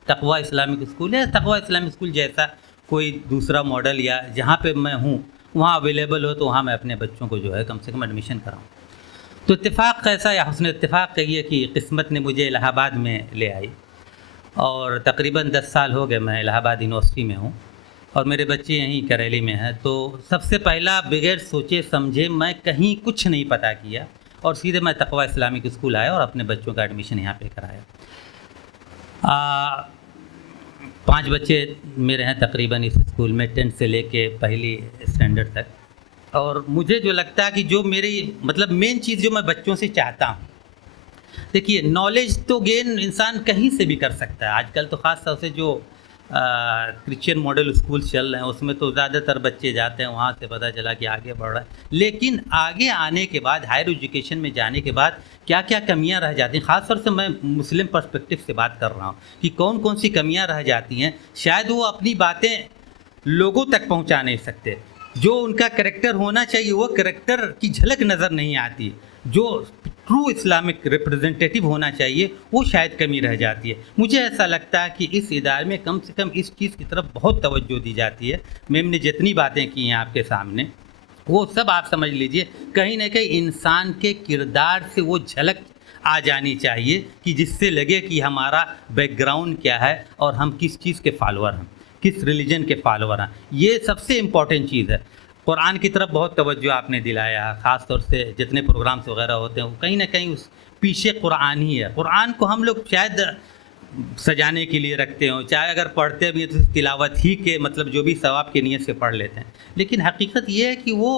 तक़वा इस्लामिक स्कूल है, तक़वा इस्लामिक स्कूल जैसा कोई दूसरा मॉडल या जहाँ पे मैं हूँ वहाँ अवेलेबल हो तो वहाँ मैं अपने बच्चों को जो है कम से कम एडमिशन कराऊँ. तो इत्तेफाक कैसा या हुस्न इत्तेफाक कहिए कि किस्मत ने मुझे इलाहाबाद में ले आई और तकरीबन 10 साल हो गए मैं इलाहाबाद यूनिवर्सिटी में हूँ और मेरे बच्चे यहीं करेली में हैं. तो सबसे पहला बगैर सोचे समझे मैं कहीं कुछ नहीं पता किया और सीधे मैं तक़वा इस्लामिक स्कूल आया और अपने बच्चों का एडमिशन यहाँ पे कराया. 5 बच्चे मेरे हैं तकरीबन इस स्कूल में 10 से लेके पहली स्टैंडर्ड तक. और मुझे जो लगता है कि जो मेरी मतलब मेन चीज़ जो मैं बच्चों से चाहता हूँ, देखिए नॉलेज तो गेन इंसान कहीं से भी कर सकता है. आजकल तो ख़ास तौर से जो क्रिश्चियन मॉडल स्कूल चल रहे हैं उसमें तो ज़्यादातर बच्चे जाते हैं, वहाँ से पता चला कि आगे बढ़ रहा है. लेकिन आगे आने के बाद हायर एजुकेशन में जाने के बाद क्या क्या कमियाँ रह जाती हैं, ख़ास तौर से मैं मुस्लिम पर्सपेक्टिव से बात कर रहा हूँ कि कौन कौन सी कमियाँ रह जाती हैं. शायद वो अपनी बातें लोगों तक पहुँचा नहीं सकते, जो उनका करैक्टर होना चाहिए वो करैक्टर की झलक नज़र नहीं आती, जो ट्रू इस्लामिक रिप्रेजेंटेटिव होना चाहिए वो शायद कमी रह जाती है. मुझे ऐसा लगता है कि इस इदारे में कम से कम इस चीज़ की तरफ बहुत तवज्जो दी जाती है. मैम ने जितनी बातें की हैं आपके सामने वो सब आप समझ लीजिए कहीं ना कहीं इंसान के किरदार से वो झलक आ जानी चाहिए कि जिससे लगे कि हमारा बैकग्राउंड क्या है और हम किस चीज़ के फॉलोअर हैं, किस रिलीजन के फॉलोअर हैं. ये सबसे इम्पॉर्टेंट चीज़ है. कुरान की तरफ बहुत तवज्जो आपने दिलाया, ख़ास तौर से जितने प्रोग्राम्स वगैरह होते हैं वो कहीं ना कहीं उस पीछे कुरान ही है. कुरान को हम लोग शायद सजाने के लिए रखते हो, चाहे अगर पढ़ते भी तो तिलावत ही के मतलब जो भी सवाब की नीयत से पढ़ लेते हैं, लेकिन हकीकत ये है कि वो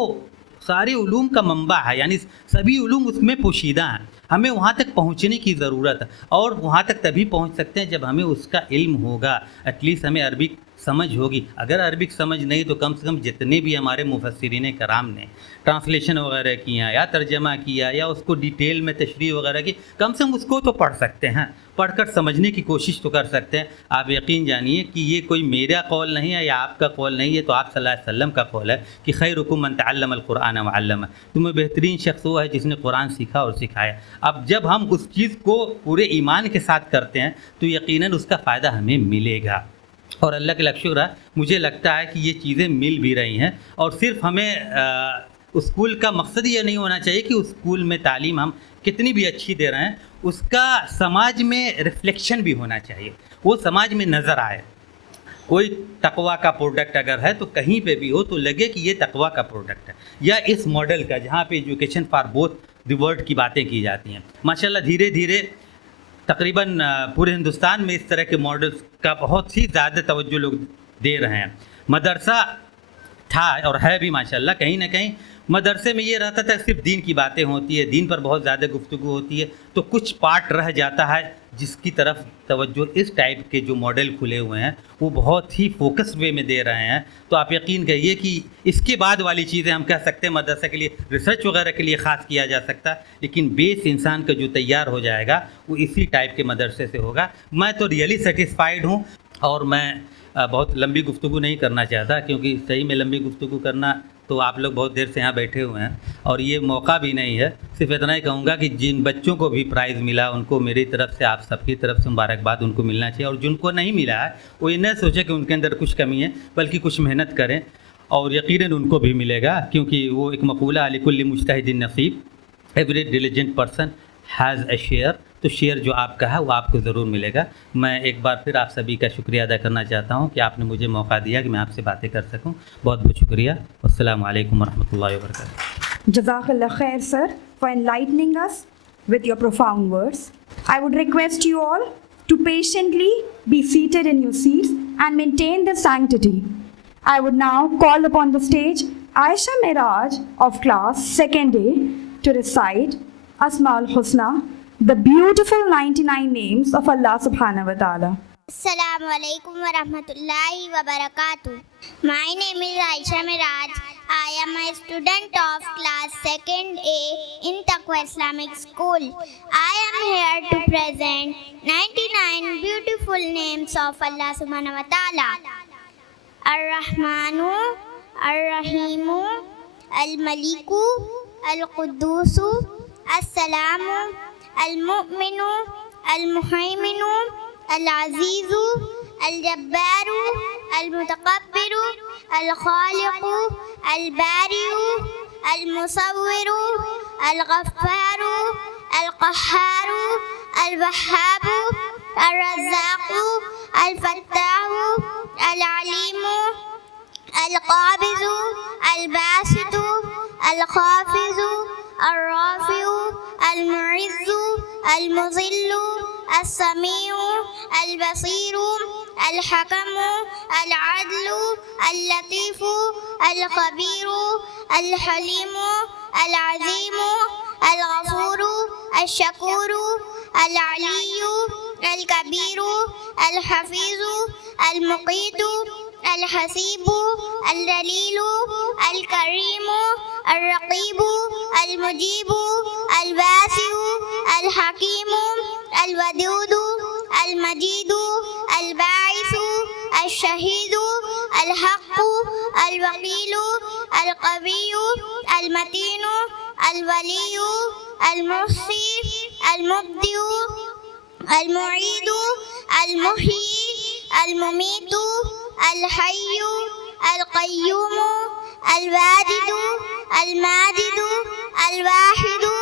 सारे उलूम का मंबा है, यानी सभी उलूम उसमें पोशीदा हैं. हमें वहाँ तक पहुँचने की ज़रूरत है और वहाँ तक तभी पहुँच सकते हैं जब हमें उसका इल्म होगा, एटलीस्ट हमें अरबिक समझ होगी. अगर अरबिक समझ नहीं तो कम से कम जितने भी हमारे मुफस्सिरीन कराम ने ट्रांसलेशन वगैरह किया या तर्जमा किया या उसको डिटेल में तशरीह वगैरह की, कम से कम उसको तो पढ़ सकते हैं, पढ़कर समझने की कोशिश तो कर सकते हैं. आप यकीन जानिए कि ये कोई मेरा कौल नहीं है या आपका कौल नहीं है, तो आप सल्लल्लाहु अलैहि वसल्लम का कौल है कि खैरुकुम मन तअल्लमल कुरान व अल्लमा, तुम्हें बेहतरीन शख्स वो है जिसने कुरान सीखा और सिखाया. अब जब हम उस चीज़ को पूरे ईमान के साथ करते हैं तो यकीनन उसका फ़ायदा हमें मिलेगा. और अल्लाह के लाख शुक्र है, मुझे लगता है कि ये चीज़ें मिल भी रही हैं. और सिर्फ हमें स्कूल का मकसद ये नहीं होना चाहिए कि उस स्कूल में तालीम हम कितनी भी अच्छी दे रहे हैं, उसका समाज में रिफ्लेक्शन भी होना चाहिए, वो समाज में नज़र आए. कोई तकवा का प्रोडक्ट अगर है तो कहीं पे भी हो तो लगे कि ये तकवा का प्रोडक्ट है, या इस मॉडल का जहाँ पे education for both the world की बातें की जाती हैं. माशाल्लाह धीरे धीरे तकरीबन पूरे हिंदुस्तान में इस तरह के मॉडल्स का बहुत ही ज़्यादा तवज्जो लोग दे रहे हैं। मदरसा था और है भी माशाल्लाह, कहीं ना कहीं मदरसे में ये रहता था सिर्फ दीन की बातें होती है, दीन पर बहुत ज़्यादा गुफ्तगू होती है, तो कुछ पार्ट रह जाता है जिसकी तरफ तवज्जो इस टाइप के जो मॉडल खुले हुए हैं वो बहुत ही फोकस्ड वे में दे रहे हैं। तो आप यकीन करिए कि इसके बाद वाली चीज़ें हम कह सकते हैं मदरसे के लिए रिसर्च वगैरह के लिए ख़ास किया जा सकता है, लेकिन बेस इंसान का जो तैयार हो जाएगा वो इसी टाइप के मदरसे से होगा। मैं तो रियली सेटिस्फाइड हूँ और मैं बहुत लंबी गुफ्तगू नहीं करना चाहता, क्योंकि सही में लंबी गुफ्तगू करना तो आप लोग बहुत देर से यहाँ बैठे हुए हैं और ये मौका भी नहीं है। सिर्फ इतना ही कहूँगा कि जिन बच्चों को भी प्राइज़ मिला उनको मेरी तरफ से, आप सबकी तरफ से मुबारकबाद उनको मिलना चाहिए, और जिनको नहीं मिला है वो ये न सोचे कि उनके अंदर कुछ कमी है, बल्कि कुछ मेहनत करें और यकीनन उनको भी मिलेगा, क्योंकि वो एक मक़ूला लिकुल्लि मुज्तहिदिन नसीब, every diligent person has a share. तो शेयर जो आपका है वो आपको ज़रूर मिलेगा। मैं एक बार फिर आप सभी का शुक्रिया अदा करना चाहता हूँ कि आपने मुझे मौका दिया कि मैं आपसे बातें कर सकूँ। बहुत बहुत शुक्रिया। अस्सलामु अलैकुम वरहमतुल्लाहि वबरकातुहू। Jazakallah khair, sir, for enlightening us with your profound words. I would request you all to patiently be seated in your seats and maintain the sanctity. I would now call upon the stage Aisha Miraj of class 2nd A to recite Asmaul Husna, the beautiful 99 names of Allah subhanahu wa ta'ala. Assalamu alaikum wa rahmatullahi wa barakatuh. My name is Aisha Miraj. I am a student of class 2nd A in Taqwa Islamic School. I am here to present 99 beautiful names of Allah subhanahu wa ta'ala. Ar-Rahmanu, Ar-Rahimu, Al-Maliku, Al-Quddusu, As-Salamu, Al-Mu'minu, Al-Muhaiminu, Al-Azizu, Al-Jabbaru, Al-Mutakabbiru, Al-Khaliqu, Al-Bari'u, Al-Musawwiru, Al-Ghaffaru, Al-Qahharu, Al-Wahhabu, Al-Razzaqu, Al-Fattahu, Al-Alimu, Al-Qabizu, Al-Basitu, Al-Khafizu, Al-Rafi'u, Al-Mu'izzu, Al-Muzillu, Al-Sami'u, Al-Basiru, Al-Hakamu, Al-Adlu, Al-Latifu, Al-Khabiru, Al-Halimu, Al-Azimu, Al-Ghafuru, Al-Shakuru, Al-Aliyu, Al-Kabiru, Al-Hafizu, Al-Muqitu, Al-Hasibu, Al-Dalilu, Al-Karimu, Al-Raqibu, Al-Mujibu, Al-Wasi'u, Al-Hakimu, Al-Wadudu, Al-Majidu, Al-Ba'isu, Al-Shahidu, Al-Haqqu, Al-Waqilu, Al-Qawiyyu, Al-Matinu, Al-Waliyu, Al-Muhsi, Al-Mubdi'u, Al-Mu'idu, Al-Muhyi, Al-Mumitu, Al-Hayyu, Al-Qayyumu, Al-Wajidu, Al-Majidu, Al-Wahidu,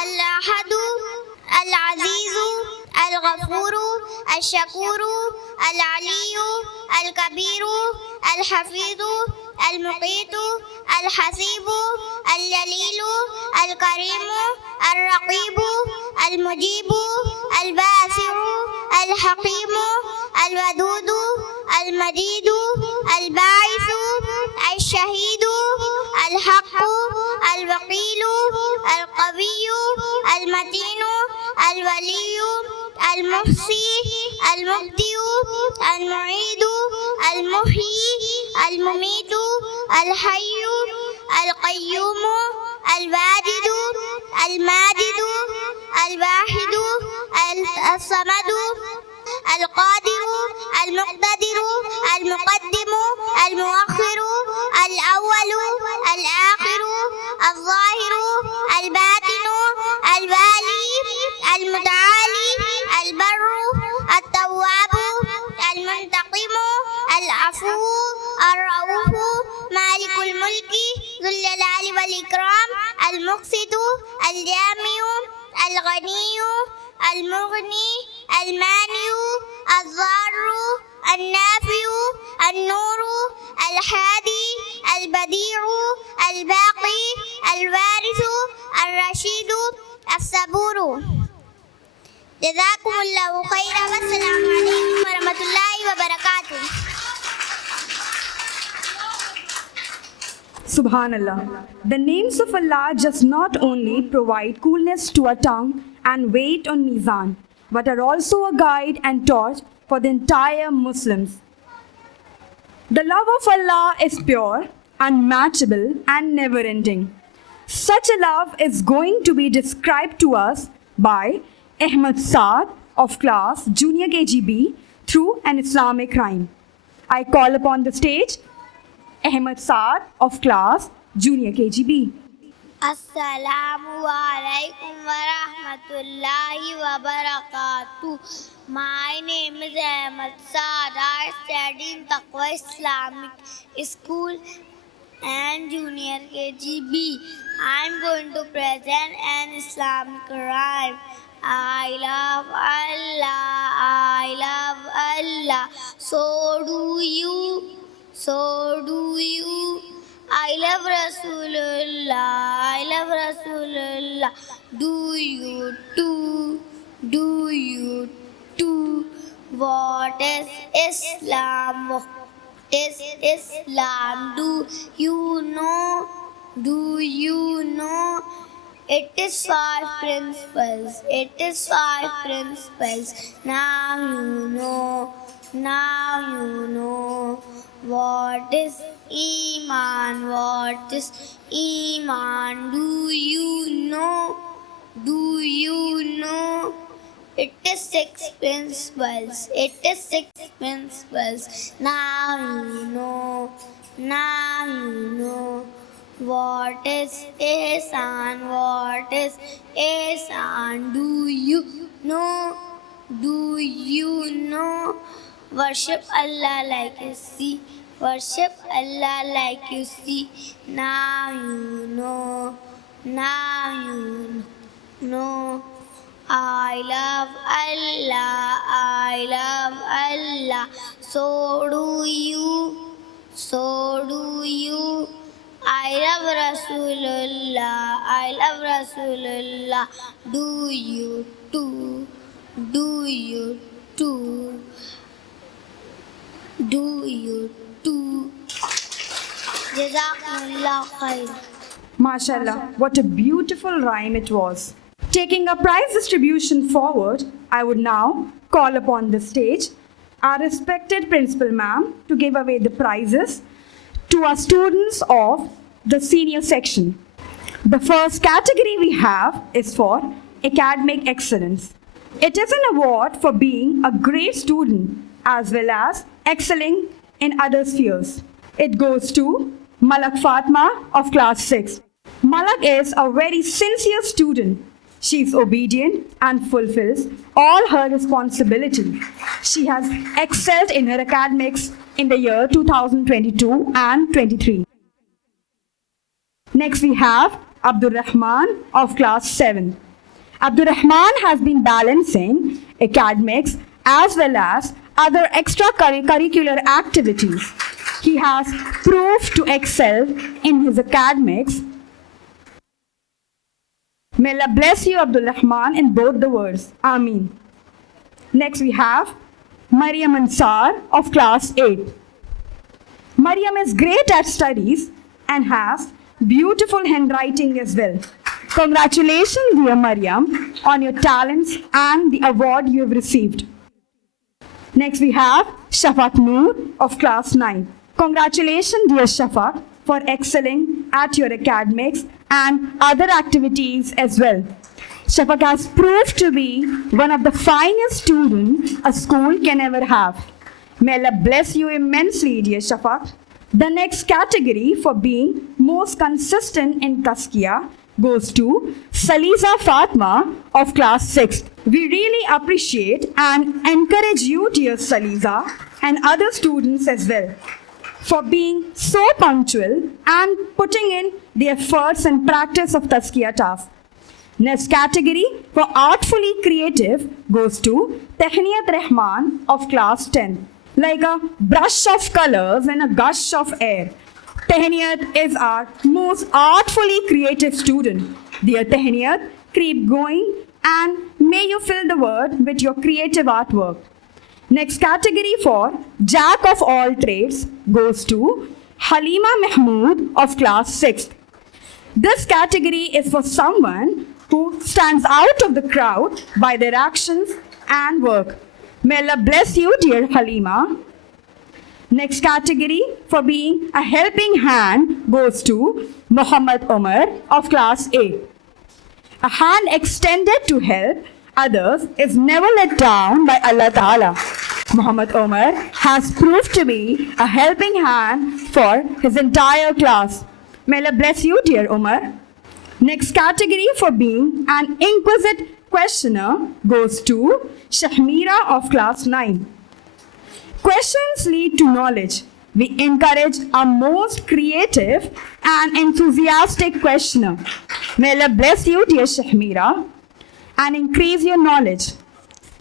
Al-Ahadu, Al-Azizu, Al-Ghafuru, Al-Shakuru, Al-Aliyu, Al-Kabiru, Al-Hafidu, Al-Muqitu, Al-Hasibu, Al-Jalilu, Al-Karimu, Al-Raqibu, Al-Mujibu, Al-Basi'u, Al-Hakimu, Al-Wadudu, Al-Majidu, Al-Ba'isu, Al-Shahidu, Al-Haqqu, Al-Waqilu, Al-Qawiyyu, Al-Matinu, Al-Waliyu, Al-Muhsi, Al-Mubdi'u, Al-Mu'idu, Al-Muhyi, Al-Mumitu, Al-Hayyu, Al-Qayyumu, Al-Wajidu, Al-Majidu, Al-Wahidu, Al-Samadu, Al-Qadiru, Al-Muqtadiru, Al-Muqaddimu, Al-Muakhiru, Al-Awwalu, Al-Akhiru, Al-Zahiru, Al-Batinu, Al-Wali, Al-Muta'ali, Al-Barru, Al-Tawwabu, Al-Muntaqimu, Al-Afu, Al-Raufu, Malikul Mulki, Dhul Jalali wal Ikram, Al-Muqsitu, Al-Jami'u, Al-Ghaniyu, Al-Mughni, Al-Mani'u, Al-Dharru, Al-Nafi'u, Al-Nuru, Al-Hadi, Al-Badi'u, Al-Baqi, Al-Warithu, Al-Rashidu, Al-Saburu. जज़ाकुमुल्लाहु खैरन वस्सलामु अलैकुम वरहमतुल्लाहि वबरकातुह। Subhanallah. The names of Allah just not only provide coolness to our tongue and weight on mizan, but are also a guide and torch for the entire Muslims. The love of Allah is pure, unmatchable, and never ending. Such a love is going to be described to us by Ahmed Saad of class Junior KGB through an Islamic rhyme. I call upon the stage Ahmed Saad of class Junior KGB. Assalamu alaikum wa rahmatullahi wa barakatuh. My name is Ahmed Saad. I study in Taqwa Islamic School and Junior KGB. I am going to present an Islamic rhyme. I love Allah, I love Allah, so do you, so do you. I love Rasulullah, I love Rasulullah, do you too, do you too. What is Islam? What is Islam? Do you know? Do you know? It is 5 principles. It is 5 principles. Now you know. Now you know. What is Iman? What is Iman? Do you know? Do you know? It is 6 principles. It is 6 principles. Now you know. Now you know. What is Ihsan? What is Ihsan? Do you know? Do you know? Worship Allah like you see. Worship Allah like you see. Now you know. Now you know. I love Allah. I love Allah. So do you. So do you. I love Rasulullah, I love Rasulullah, do you too, do you too, do you too. Jazakumullah khair. MashaAllah, what a beautiful rhyme it was. Taking a prize distribution forward, I would now call upon the stage our respected Principal Ma'am to give away the prizes to our students of the senior section. The first category we have is for academic excellence. It is an award for being a great student as well as excelling in other spheres. It goes to Malak Fatma of class 6. Malak is a very sincere student. She is obedient and fulfills all her responsibilities. She has excelled in her academics in the year 2022 and 23. Next we have Abdul Rahman of class 7. Abdul Rahman has been balancing academics as well as other extracurricular activities. He has proved to excel in his academics. May Allah bless you, Abdul Rahman, in both the words. Ameen. Next we have Maryam Ansar of class 8. Maryam is great at studies and has beautiful handwriting as well. Congratulations, dear Maryam, on your talents and the award you have received. Next we have Shafaq Noor of class 9. Congratulations, dear Shafaq, for excelling at your academics and other activities as well. Shafaq has proved to be one of the finest students a school can ever have. May Allah bless you immensely, dear Shafaq. The next category for being most consistent in Tazkiyah goes to Saliza Fatma of class 6. We really appreciate and encourage you, dear Saliza, and other students as well, for being so punctual and putting in the efforts and practice of Tazkiyah task. Next category for artfully creative goes to Tehniyat Rahman of class 10. Like a brush of colors and a gush of air, Tehniyat is our most artfully creative student. Dear Tehniyat, keep going and may you fill the word with your creative artwork. Next category for Jack of all trades goes to Halima Mahmood of class 6th. This category is for someone who stands out of the crowd by their actions and work. May Allah bless you, dear Halima. Next category for being a helping hand goes to Muhammad Umar of class 8. A hand extended to help others is never let down by Allah Ta'ala. Muhammad Umar has proved to be a helping hand for his entire class. May Allah bless you, dear Umar. Next category for being an inquisitive questioner goes to Shahmira of class 9. Questions lead to knowledge. We encourage our most creative and enthusiastic questioner. May Allah bless you, dear Shahmira, and increase your knowledge.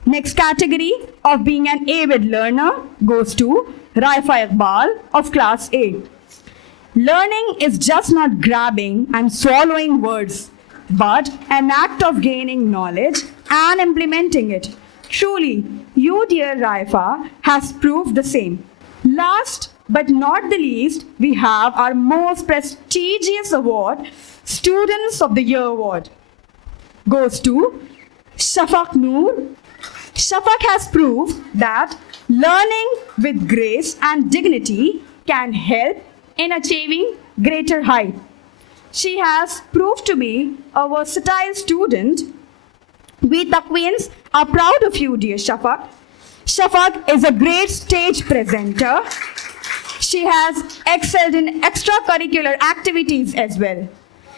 Next category of being an avid learner goes to Raifa Iqbal of class 8. Learning is just not grabbing and swallowing words, but an act of gaining knowledge and implementing it. Truly, you, dear Raifa, has proved the same. Last but not the least, we have our most prestigious award, Students of the Year Award, goes to Shafaq Noor. Shafaq has proved that learning with grace and dignity can help in achieving greater height. She has proved to be a versatile student. We Taqweens are proud of you, dear Shafaq. Shafaq is a great stage presenter. She has excelled in extracurricular activities as well.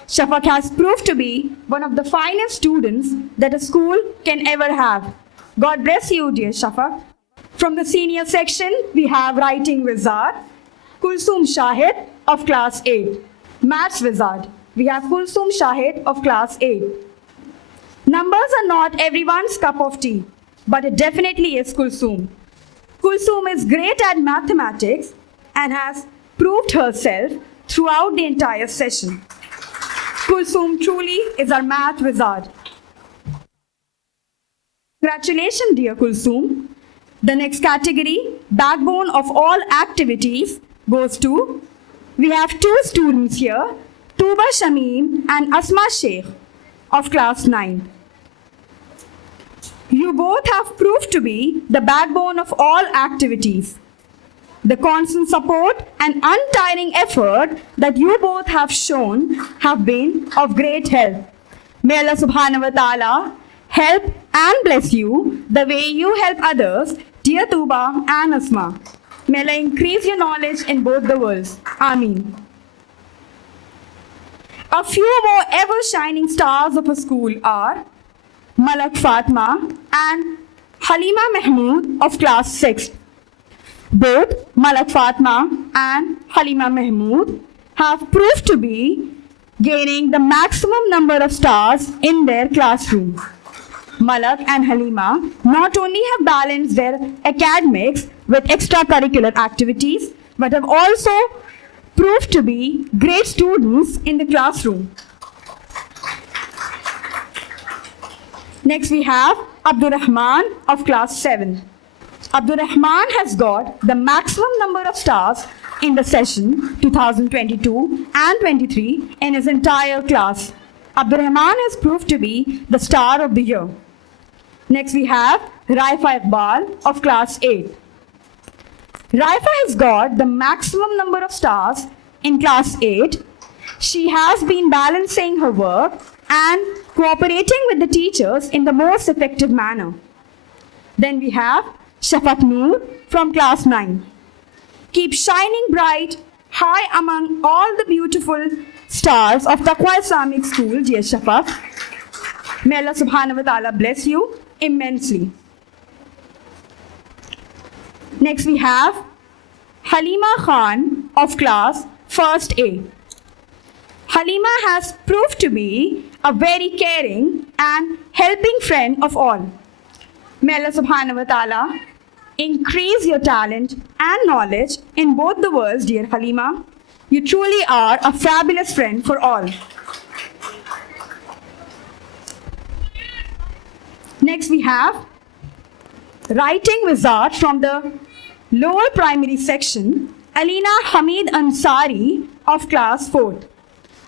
Shafaq has proved to be one of the finest students that a school can ever have. God bless you, dear Shafaq. From the senior section, we have Writing Wizard, Kulsum Shahid of class 8. Maths Wizard, we have Kulsum Shahid of class 8. Numbers are not everyone's cup of tea, but it definitely is Kulsum. Kulsum is great at mathematics and has proved herself throughout the entire session. Kulsum truly is our math wizard. Congratulations, dear Kulsum. The next category, backbone of all activities, goes to, we have two students here, Tuba Shamim and Asma Sheikh of class 9. You both have proved to be the backbone of all activities. The constant support and untiring effort that you both have shown have been of great help. May Allah subhanahu wa ta'ala help and bless you the way you help others, dear Tuba and Asma. May Allah increase your knowledge in both the worlds. Ameen. A few more ever shining stars of a school are Malak Fatma and Halima Mahmood of class 6. Both Malak Fatma and Halima Mahmood have proved to be gaining the maximum number of stars in their classroom. Malak and Halima not only have balanced their academics with extracurricular activities, but have also proved to be great students in the classroom. Next we have Abdurrahman of class 7. Abdurrahman has got the maximum number of stars in the session 2022 and 23 in his entire class. Abdurrahman has proved to be the star of the year. Next we have Raifa Iqbal of class 8. Raifa has got the maximum number of stars in class 8. She has been balancing her work and cooperating with the teachers in the most effective manner. Then we have Shafaq Noor from class 9. Keep shining bright, high among all the beautiful stars of Taqwa Islamic School, dear Shafaq. May Allah subhanahu wa ta'ala bless you immensely. Next we have Halima Khan of class 1st A. Halima has proved to be a very caring and helping friend of all. May Allah subhanahu wa ta'ala increase your talent and knowledge in both the worlds, dear Halima. You truly are a fabulous friend for all. Next we have writing wizard from the lower primary section, Alina Hamid Ansari of class 4th.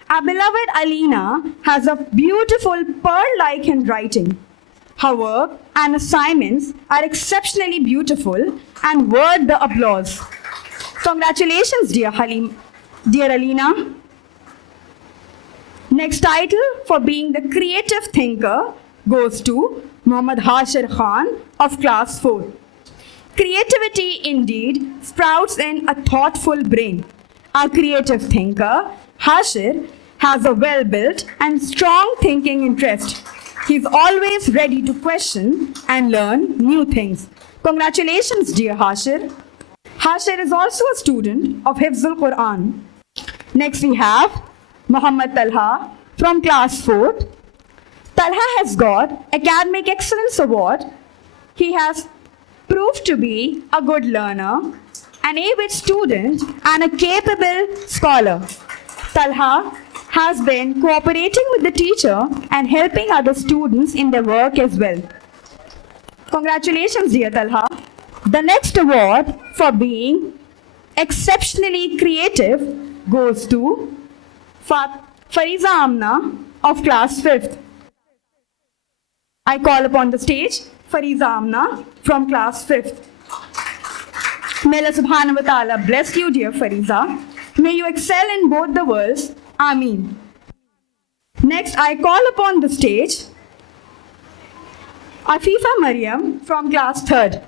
Our beloved Alina has a beautiful pearl-like handwriting. Her work and assignments are exceptionally beautiful and worth the applause. Congratulations, dear Alina. Next title for being the creative thinker goes to Muhammad Hashir Khan of class 4. Creativity indeed sprouts in a thoughtful brain. Our creative thinker, Hashir, has a well-built and strong thinking interest. He's always ready to question and learn new things. Congratulations, dear Hashir. Hashir is also a student of Hifzul Quran. Next we have Muhammad Talha from class 4th. Talha has got Academic Excellence Award. He has proved to be a good learner, an avid student, and a capable scholar. Talha has been cooperating with the teacher and helping other students in their work as well. Congratulations, dear Talha. The next award for being exceptionally creative goes to Fariza Amna of class 5th. I call upon the stage Fariza Amna from class 5th. May Allah subhanahu wa ta'ala bless you, dear Fariza. May you excel in both the worlds. Ameen. Next, I call upon the stage Afifa Mariam from class 3rd.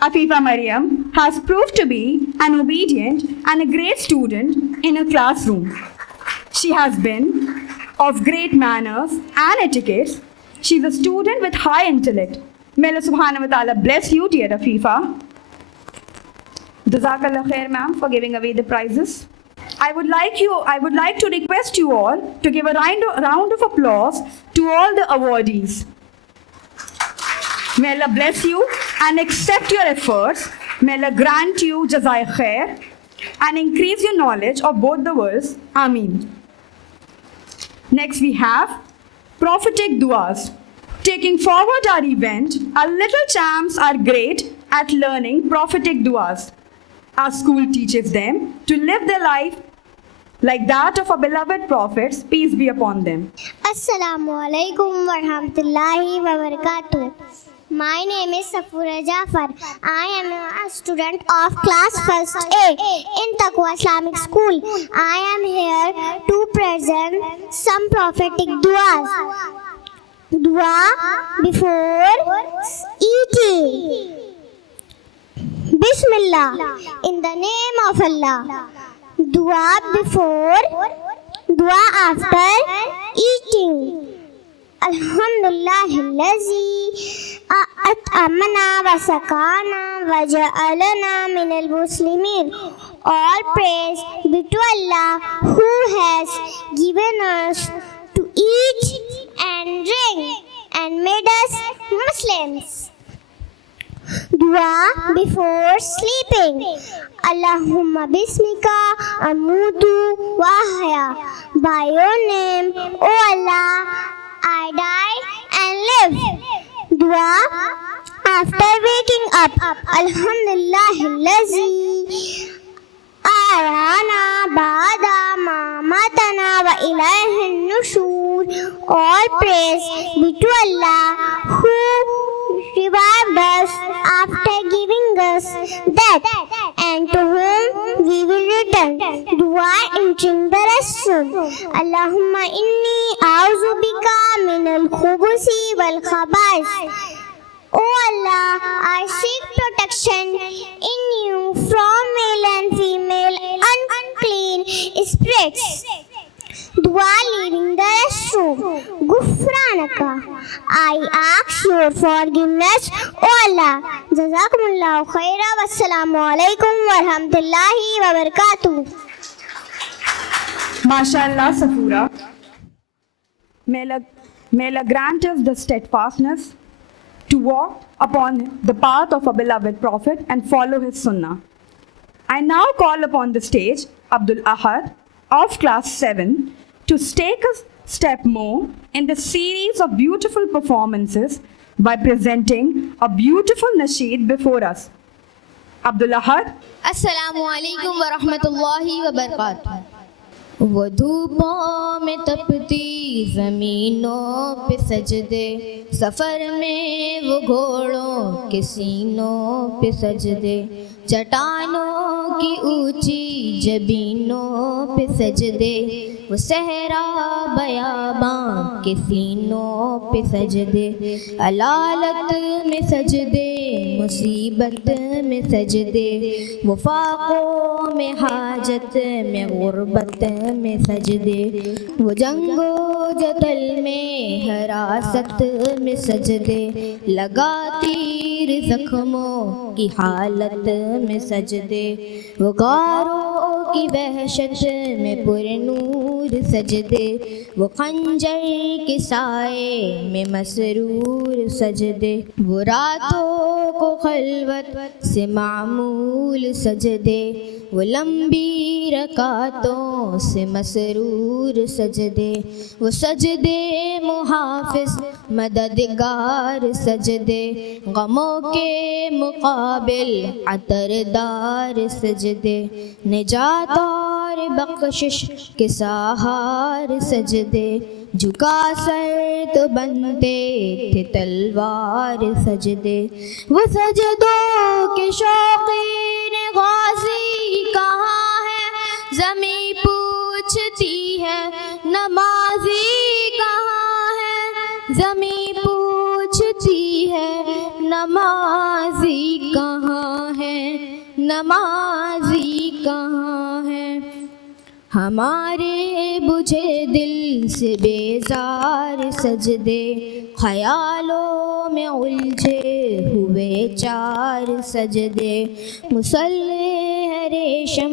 Afifa Mariam has proved to be an obedient and a great student in a classroom. She has been of great manners and etiquette. She's a student with high intellect. May Allah subhanahu wa ta'ala bless you, dear Afifa. Jazakallah khair, ma'am, for giving away the prizes. I would like to request you all to give a round of applause to all the awardees. May Allah bless you and accept your efforts. May Allah grant you jazai khair and increase your knowledge of both the worlds. Ameen. Next we have prophetic duas. Taking forward our event, our little champs are great at learning prophetic duas. Our school teaches them to live their life like that of our beloved prophets, peace be upon them. Assalamu alaikum wa rahmatullahi wa barakatuh. My name is Safura Jafar. I am a student of class 1st A in Taqwa Islamic School. I am here to present some prophetic duas. Dua before eating. Bismillah, in the name of Allah. Dua before, dua after eating. Alhamdulillahillazi at'amana wa sakana wa ja'alana min al-muslimin. All praise be to Allah who has given us to eat and drink and made us Muslims. Dua before sleeping. Allahumma bismika amutu wa ahya. By your name, O Allah, I die and live. Dua after waking up. Alhamdulillahillazi arana ba'da ma matana wa ilayhin nushur. All praise be to Allah who revived us after giving us death, and to whom we will return. Dua entering the restroom. Allahumma inni a'udhu bika min al-khubusi wal khaba'is. O Allah, I seek protection in you from male and female unclean spirits. Dua leaving the restroom. Gufranaka, I ask your forgiveness, O Allah. Jazakumullahu khaira. Wassalamu alaikum wa rahmatullahi wa barakatuh. MashaAllah, Safura. May Allah grant us the steadfastness to walk upon the path of our beloved Prophet and follow his sunnah. I now call upon the stage Abdul Ahad of class 7 to take step more in the series of beautiful performances by presenting a beautiful nasheed before us. Abdul Ahad. अस्सलामुअलैकुम वरहमतुल्लाहि वबरकातुहू। वो धूपों में तपती ज़मीनों पे सजदे, सफ़र में वो घोड़ों के सीनों पे सजदे, चट्टानों की ऊंची जबीनों पे सजदे, वो सहरा बयाबां के सीनों पे सजदे, अलालत में सजदे, मुसीबत में सजदे, वो फाकों में हाजत में गुर्बत में सजदे, वो जंगो जतल में हरासत में सजदे, लगा तीर जख्मों की हालत में सजदे, वो गारों की वहशत में पुरनूर सजदे, वो खंजर के साए में मसरूर सजदे, वो रातों को खलवत से मामूल सजदे, वो लंबी रकातों से मसरूर सजदे, वो सजदे मुहाफिज मददगार सजदे, गमों के मुकाबिल अतरदार सजदे, निजात और बख्शिश के सहार सजदे, झुका सर तो बनते थे तलवार सजदे, वो सजदों के शौकीन गाजी कहाँ है, ज़मीं पूछती है नमाजी कहाँ है, ज़मीं पूछती है नमाजी कहाँ है, नमाजी कहाँ है। हमारे बुझे दिल से बेजार सजदे, ख्यालों में उलझे हुए चार सजदे, मुसल्ले रेशम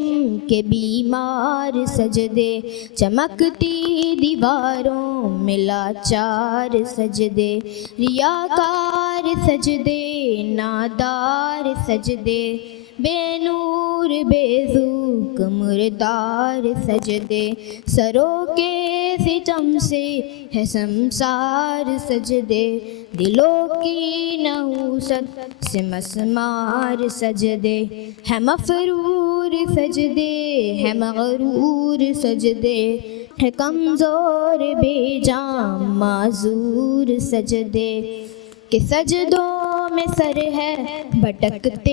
के बीमार सजदे, चमकती दीवारों में लाचार सजदे, रियाकार सजदे, नादार सजदे, बेनूर बेज़ूक मुर्दार सजदे, सरों के सितम से है संसार सजदे, दिलों की नहूसत से मसमार सजदे, है मफरूर सजदे, है मगरूर सजदे, है कमज़ोर बेजाम माजूर सजदे, कि सजदों में सर है भटकते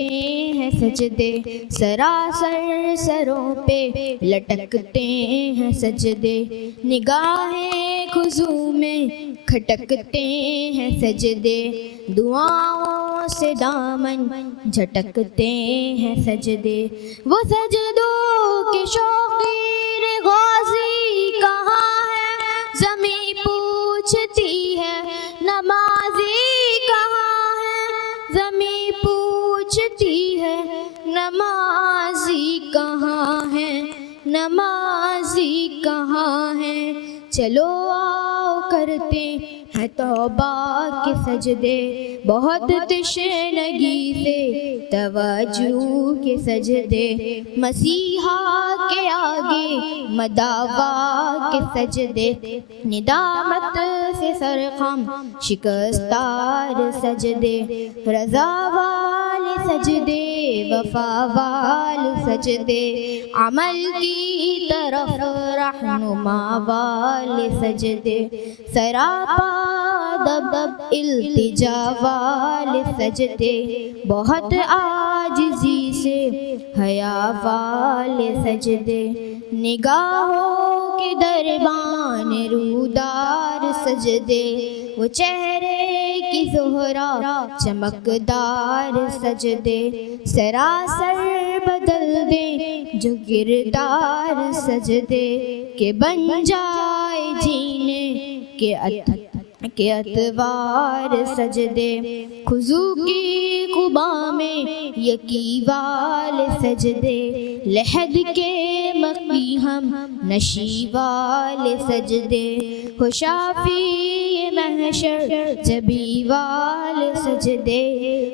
हैं सजदे, सरासर सरों पे लटकते हैं सजदे, निगाहें खुजू में खटकते हैं सजदे, दुआओं से दामन झटकते हैं सजदे, वो सजदों के शौकीन गाजी कहाँ है, ज़मीं पूछती है नमाजी कहाँ है, ज़मीं पूछती है नमाजी कहाँ है, नमाजी कहाँ है। चलो आओ करते हैं तौबा के सजदे, बहुत तशनगी से तवज्जो के सजदे, मसीहा के आगे मदावा के सजदे, निदामत से सरखम शिकस्तार सजदे, रज़ा वाले सजदे, वफा वाले सजदे, अमल की तरफ रहनुमा वाले सजदे, सरापा दब इल्तिजा वाले सजदे, बहुत आजिज़ी से हया वाले सजदे, निगाहों के दरबान रूदार सजदे, वो चेहरे की ज़ोहरा चमकदार सजदे, सरासर बदल दे जो किरदार सजदे, के बन जाए जीने के अतवार सजदे, खुजू की कुबा में यकी वाले सजदे, लहद के मकी हम नशी वाले सजदे, हो शाफी महशर जबी वाले सजदे,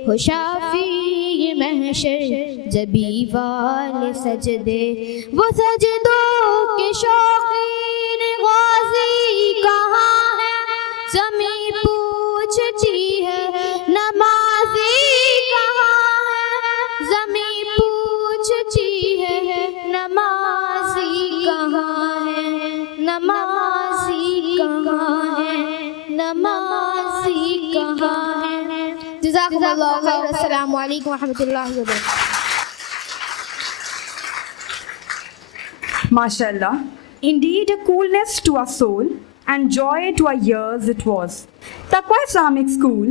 हो शाफी महशर जबी वाले सजदे, वो सजदों के शौकीन गाजी जज़ाकल्लाहु खैर। अस्सलामु अलैकुम व रहमतुल्लाहि व बरकातुहू। MashaAllah. Indeed, a coolness to our soul and joy to our ears it was. Taqwa Islamic School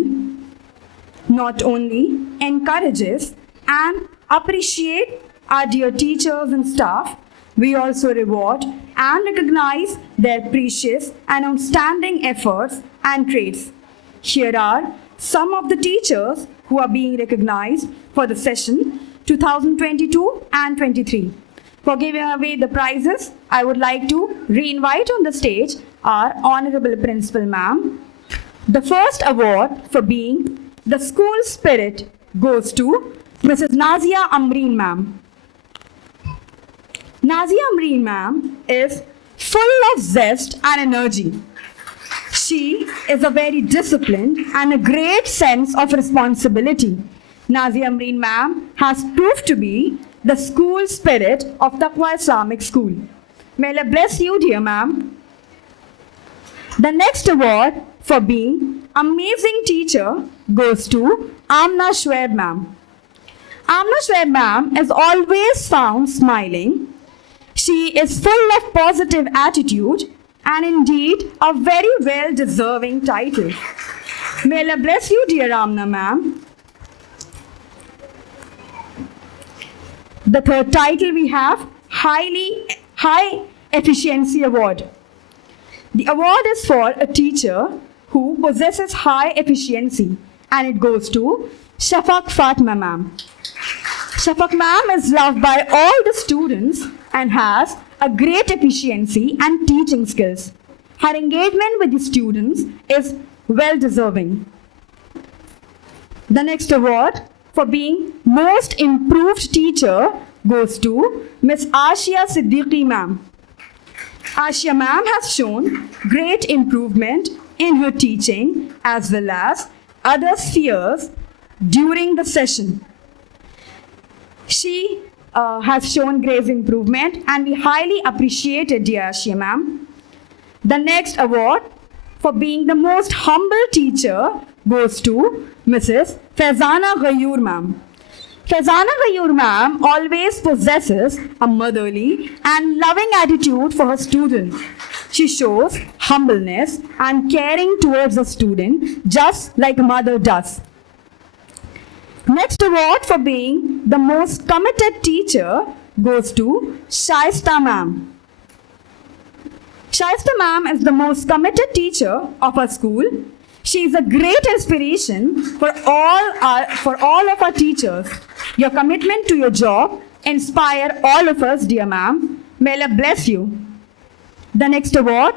not only encourages and appreciates our dear teachers and staff, we also reward and recognize their precious and outstanding efforts and traits. Here are some of the teachers who are being recognized for the session 2022 and 23. For giving away the prizes, I would like to re-invite on the stage our Honorable Principal Ma'am. The first award for being the school spirit goes to Mrs. Nazia Amreen Ma'am. Nazia Amreen Ma'am is full of zest and energy. She is a very disciplined and a great sense of responsibility. Nazia Amreen Ma'am has proved to be the school spirit of Taqwa Islamic School. May Allah bless you, dear ma'am. The next award for being amazing teacher goes to Amna Shwaib ma'am. Amna Shwaib ma'am is always found smiling. She is full of positive attitude and indeed a very well-deserving title. May Allah bless you, dear Amna ma'am. The third title we have High Efficiency Award. The award is for a teacher who possesses high efficiency and it goes to Shafaq Fatma ma'am. Shafaq ma'am is loved by all the students and has a great efficiency and teaching skills. Her engagement with the students is well deserving. The next award for being most improved teacher goes to Miss Ashia Siddiqui ma'am. Ashia ma'am has shown great improvement in her teaching as well as other spheres during the session. She has shown great improvement and we highly appreciate it, dear Ashia ma'am. The next award for being the most humble teacher goes to Mrs. Faizana Ghayur ma'am. Faizana Ghayur ma'am always possesses a motherly and loving attitude for her students. She shows humbleness and caring towards a student just like a mother does. Next award for being the most committed teacher goes to Shaista ma'am. Shaista ma'am is the most committed teacher of our school. She is a great inspiration for all of our teachers. Your commitment to your job inspire all of us, dear ma'am. May Allah bless you. The next award,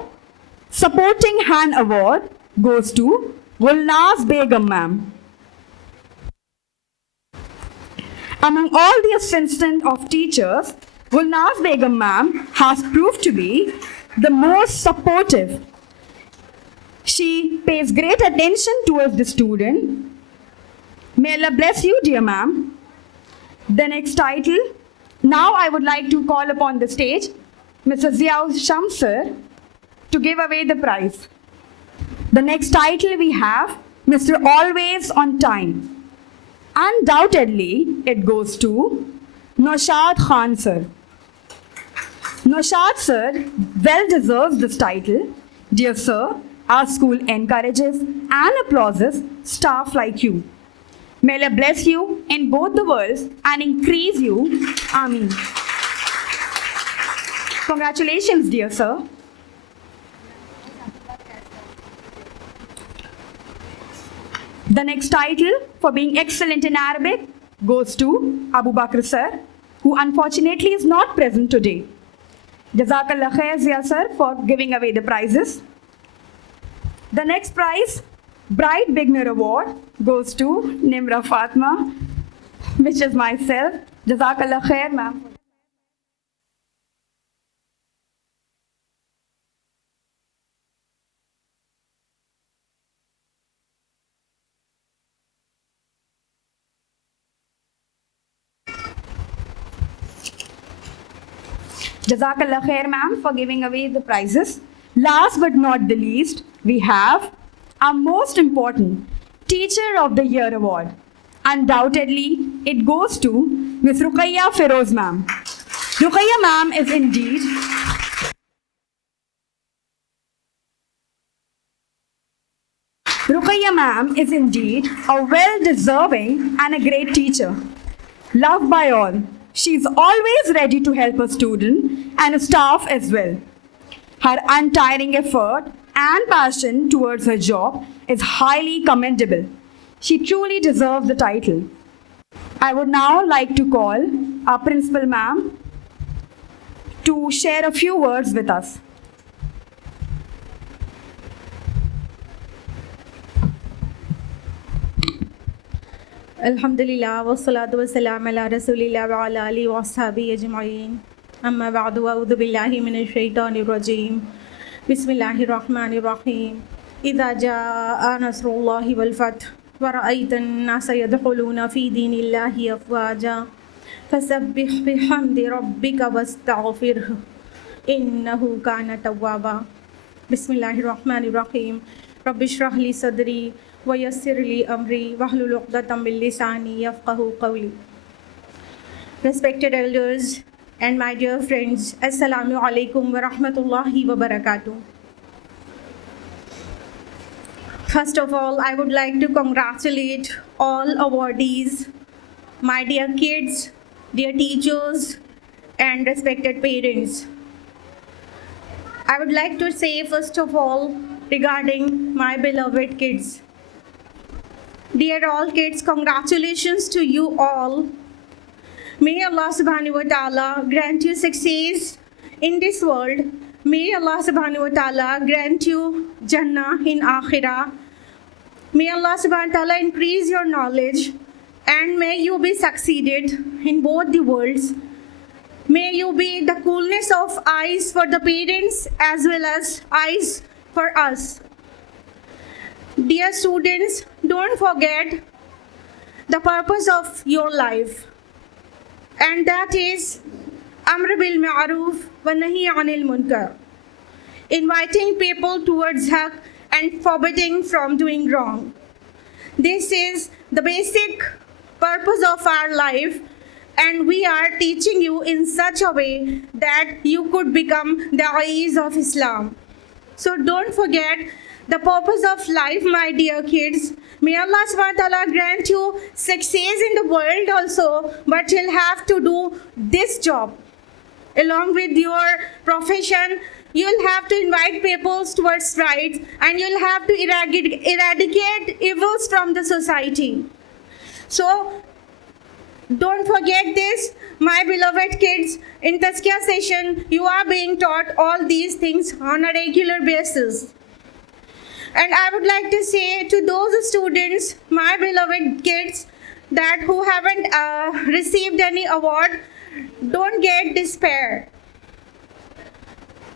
Supporting Hand Award, goes to Gulnaz Begum ma'am. Among all the assistants of teachers, Gulnaz Begum ma'am has proved to be the most supportive. She pays great attention towards the student. May Allah bless you, dear ma'am. The next title, now I would like to call upon the stage Mr. Ziaul Shamsar to give away the prize. The next title we have Mr. Always on Time. Undoubtedly, it goes to Naushad Khan sir. Naushad sir well deserves this title. Dear sir, our school encourages and applauses staff like you. May Allah bless you in both the worlds and increase you. Ameen. Congratulations, dear sir. The next title for being excellent in Arabic goes to Abu Bakr sir, who unfortunately is not present today. Jazakallah khair, Zia sir, for giving away the prizes. The next prize, Bright Beginner Award, goes to Nimra Fatma, which is myself. Jazakallah khair, ma'am. Jazakallah khair, ma'am, for giving away the prizes. Last but not the least, we have our most important Teacher of the Year Award. Undoubtedly, it goes to Ms. Ruqayya Feroz ma'am. Ruqayya ma'am is indeed Ruqayya ma'am is indeed a well-deserving and a great teacher. Loved by all, she is always ready to help her student and her staff as well. Her untiring effort and passion towards her job is highly commendable. She truly deserves the title. I would now like to call our principal ma'am to share a few words with us. Alhamdulillah wassalatu wassalam ala rasulillah wa ala alihi wa ashabihi ajma'in. Amma ba'du, a'udhu billahi minash shaitanir rajim. Bismillahir rahmanir rahim. Idha jaa nasrullahi wal fath wa ra'aita an-nasa yadkhuluna fi dinillahi afwaja fasabbih bihamdi rabbika wastaghfirhu innahu kana tawwaba. Bismillahir rahmanir rahim. Rabbi shrah li sadri wa yassir li amri wahlul 'uqdatam min lisani yafqahu qawli. Respected elders and my dear friends, Assalamu alaikum wa rahmatullahi wa barakatuh. First of all, I would like to congratulate all awardees, my dear kids, dear teachers, and respected parents. I would like to say first of all regarding my beloved kids. Dear all kids, congratulations to you all. May Allah subhanahu wa ta'ala grant you success in this world. May Allah subhanahu wa ta'ala grant you Jannah in Akhirah. May Allah subhanahu wa ta'ala increase your knowledge and may you be succeeded in both the worlds. May you be the coolness of eyes for the parents as well as eyes for us. Dear students, don't forget the purpose of your life, and that is Amr bil Ma'ruf wa Nahi Anil Munkar, inviting people towards haq and forbidding from doing wrong. This is the basic purpose of our life, and we are teaching you in such a way that you could become the da'is of Islam. So don't forget the purpose of life, my dear kids. May Allah subhanahu wa ta'ala grant you success in the world also, but you'll have to do this job. Along with your profession, you'll have to invite people towards rights and you'll have to eradicate evils from the society. So don't forget this, my beloved kids. In Tazkiyah session, you are being taught all these things on a regular basis. And I would like to say to those students, my beloved kids, that who haven't received any award, don't get despair.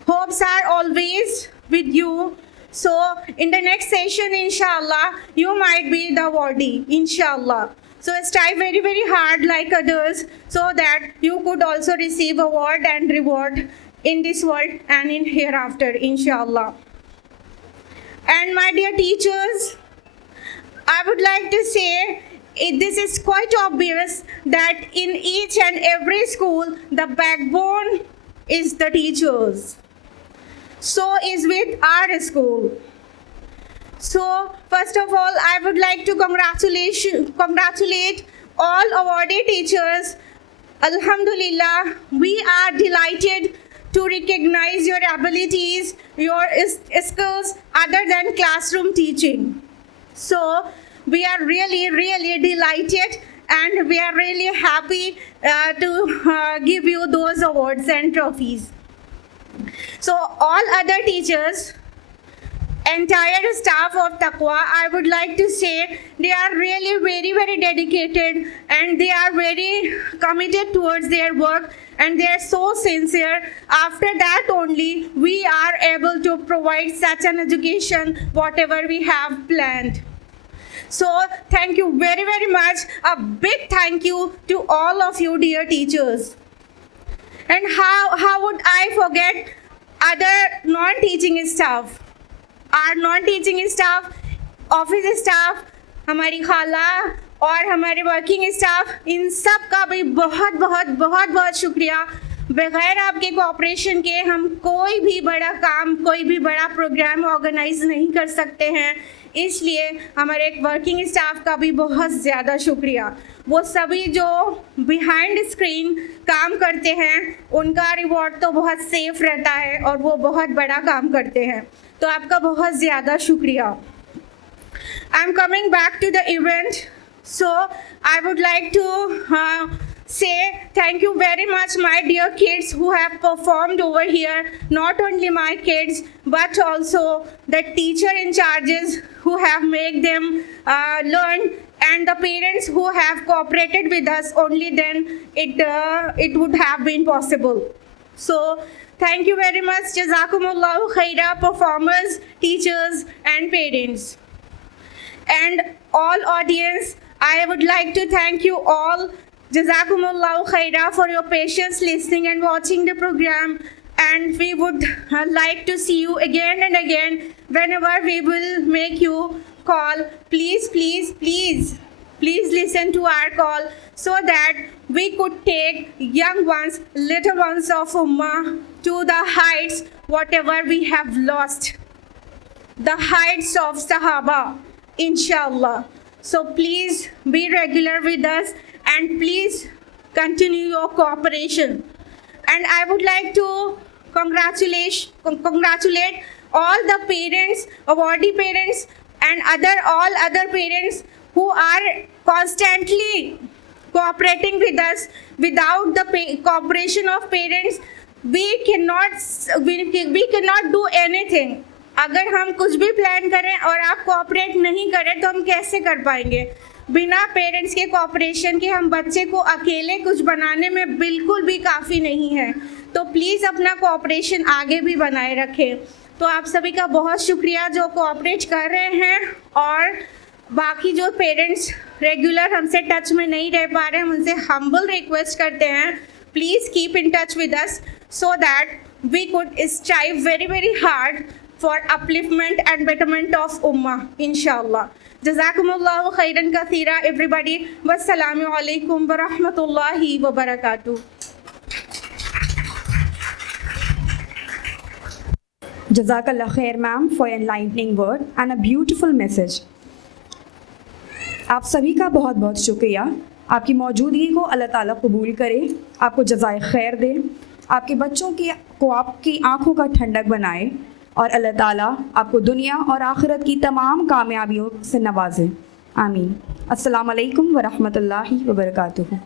Hopes are always with you. So in the next session, inshallah, you might be the awardee, inshallah. So strive very, very hard like others so that you could also receive award and reward in this world and in hereafter, inshallah. And my dear teachers, I would like to say this is quite obvious that in each and every school, the backbone is the teachers. So is with our school. So first of all, I would like to congratulate all awarded teachers. Alhamdulillah, we are delighted to recognize your abilities, your skills other than classroom teaching. So we are really, really delighted and we are really happy to give you those awards and trophies. So all other teachers, entire staff of Taqwa, I would like to say they are really very, very dedicated and they are very committed towards their work and they are so sincere. After that only we are able to provide such an education whatever we have planned. So thank you very, very much. A big thank you to all of you dear teachers. And how would I forget other non-teaching staff? Our non-teaching staff, office staff, हमारी खाला और हमारे working staff, इन सब का भी बहुत बहुत बहुत बहुत शुक्रिया। बगैर आपके कोऑपरेशन के हम कोई भी बड़ा काम, कोई भी बड़ा प्रोग्राम ऑर्गेनाइज नहीं कर सकते हैं, इसलिए हमारे एक वर्किंग स्टाफ का भी बहुत ज़्यादा शुक्रिया। वो सभी जो बिहाइंड स्क्रीन काम करते हैं उनका रिवॉर्ड तो बहुत सेफ रहता है और वो बहुत बड़ा काम करते हैं, तो आपका बहुत ज़्यादा शुक्रिया। I am coming back to the event, so I would like to say thank you very much my dear kids who have performed over here, not only my kids but also the teacher in charges who have made them learn, and the parents who have cooperated with us, only then it would have been possible. So thank you very much, jazakumullahu khaira, performers, teachers and parents. And all audience, I would like to thank you all. Jazakumullahu khaira for your patience listening and watching the program. And we would like to see you again and again whenever we will make you call. Please, please, please, please listen to our call so that we could take young ones, little ones of Ummah to the heights, whatever we have lost. The heights of Sahaba, inshallah. So please be regular with us and please continue your cooperation. And I would like to congratulate all the parents, awardee parents and all other parents who are constantly cooperating with us. Without the cooperation of parents, we cannot do anything. अगर हम कुछ भी plan करें और आप cooperate नहीं करें तो हम कैसे कर पाएंगे? बिना पेरेंट्स के कोऑपरेशन के हम बच्चे को अकेले कुछ बनाने में बिल्कुल भी काफ़ी नहीं है। तो प्लीज़ अपना कोऑपरेशन आगे भी बनाए रखें। तो आप सभी का बहुत शुक्रिया जो कोऑपरेट कर रहे हैं, और बाकी जो पेरेंट्स रेगुलर हमसे टच में नहीं रह पा रहे हैं उनसे हम्बल रिक्वेस्ट करते हैं, please keep in touch with us so that we could strive very very hard for upliftment and betterment of Ummah, inshallah. Jazakumullahu khairan kathira everybody. Wassalamu alaikum wa rahmatullahi wa barakatuh. Jazakallah khair ma'am for your enlightening word and a beautiful message. आप सभी का बहुत बहुत शुक्रिया। आपकी मौजूदगी को अल्लाह ताला कबूल करे, आपको जज़ाए खैर दे, आपके बच्चों को आपकी आँखों का ठंडक बनाए, और अल्लाह ताला आपको दुनिया और आखिरत की तमाम कामयाबियों से नवाजे। आमीन। अस्सलाम वालेकुम व रहमतुल्लाहि व बरकातुहू।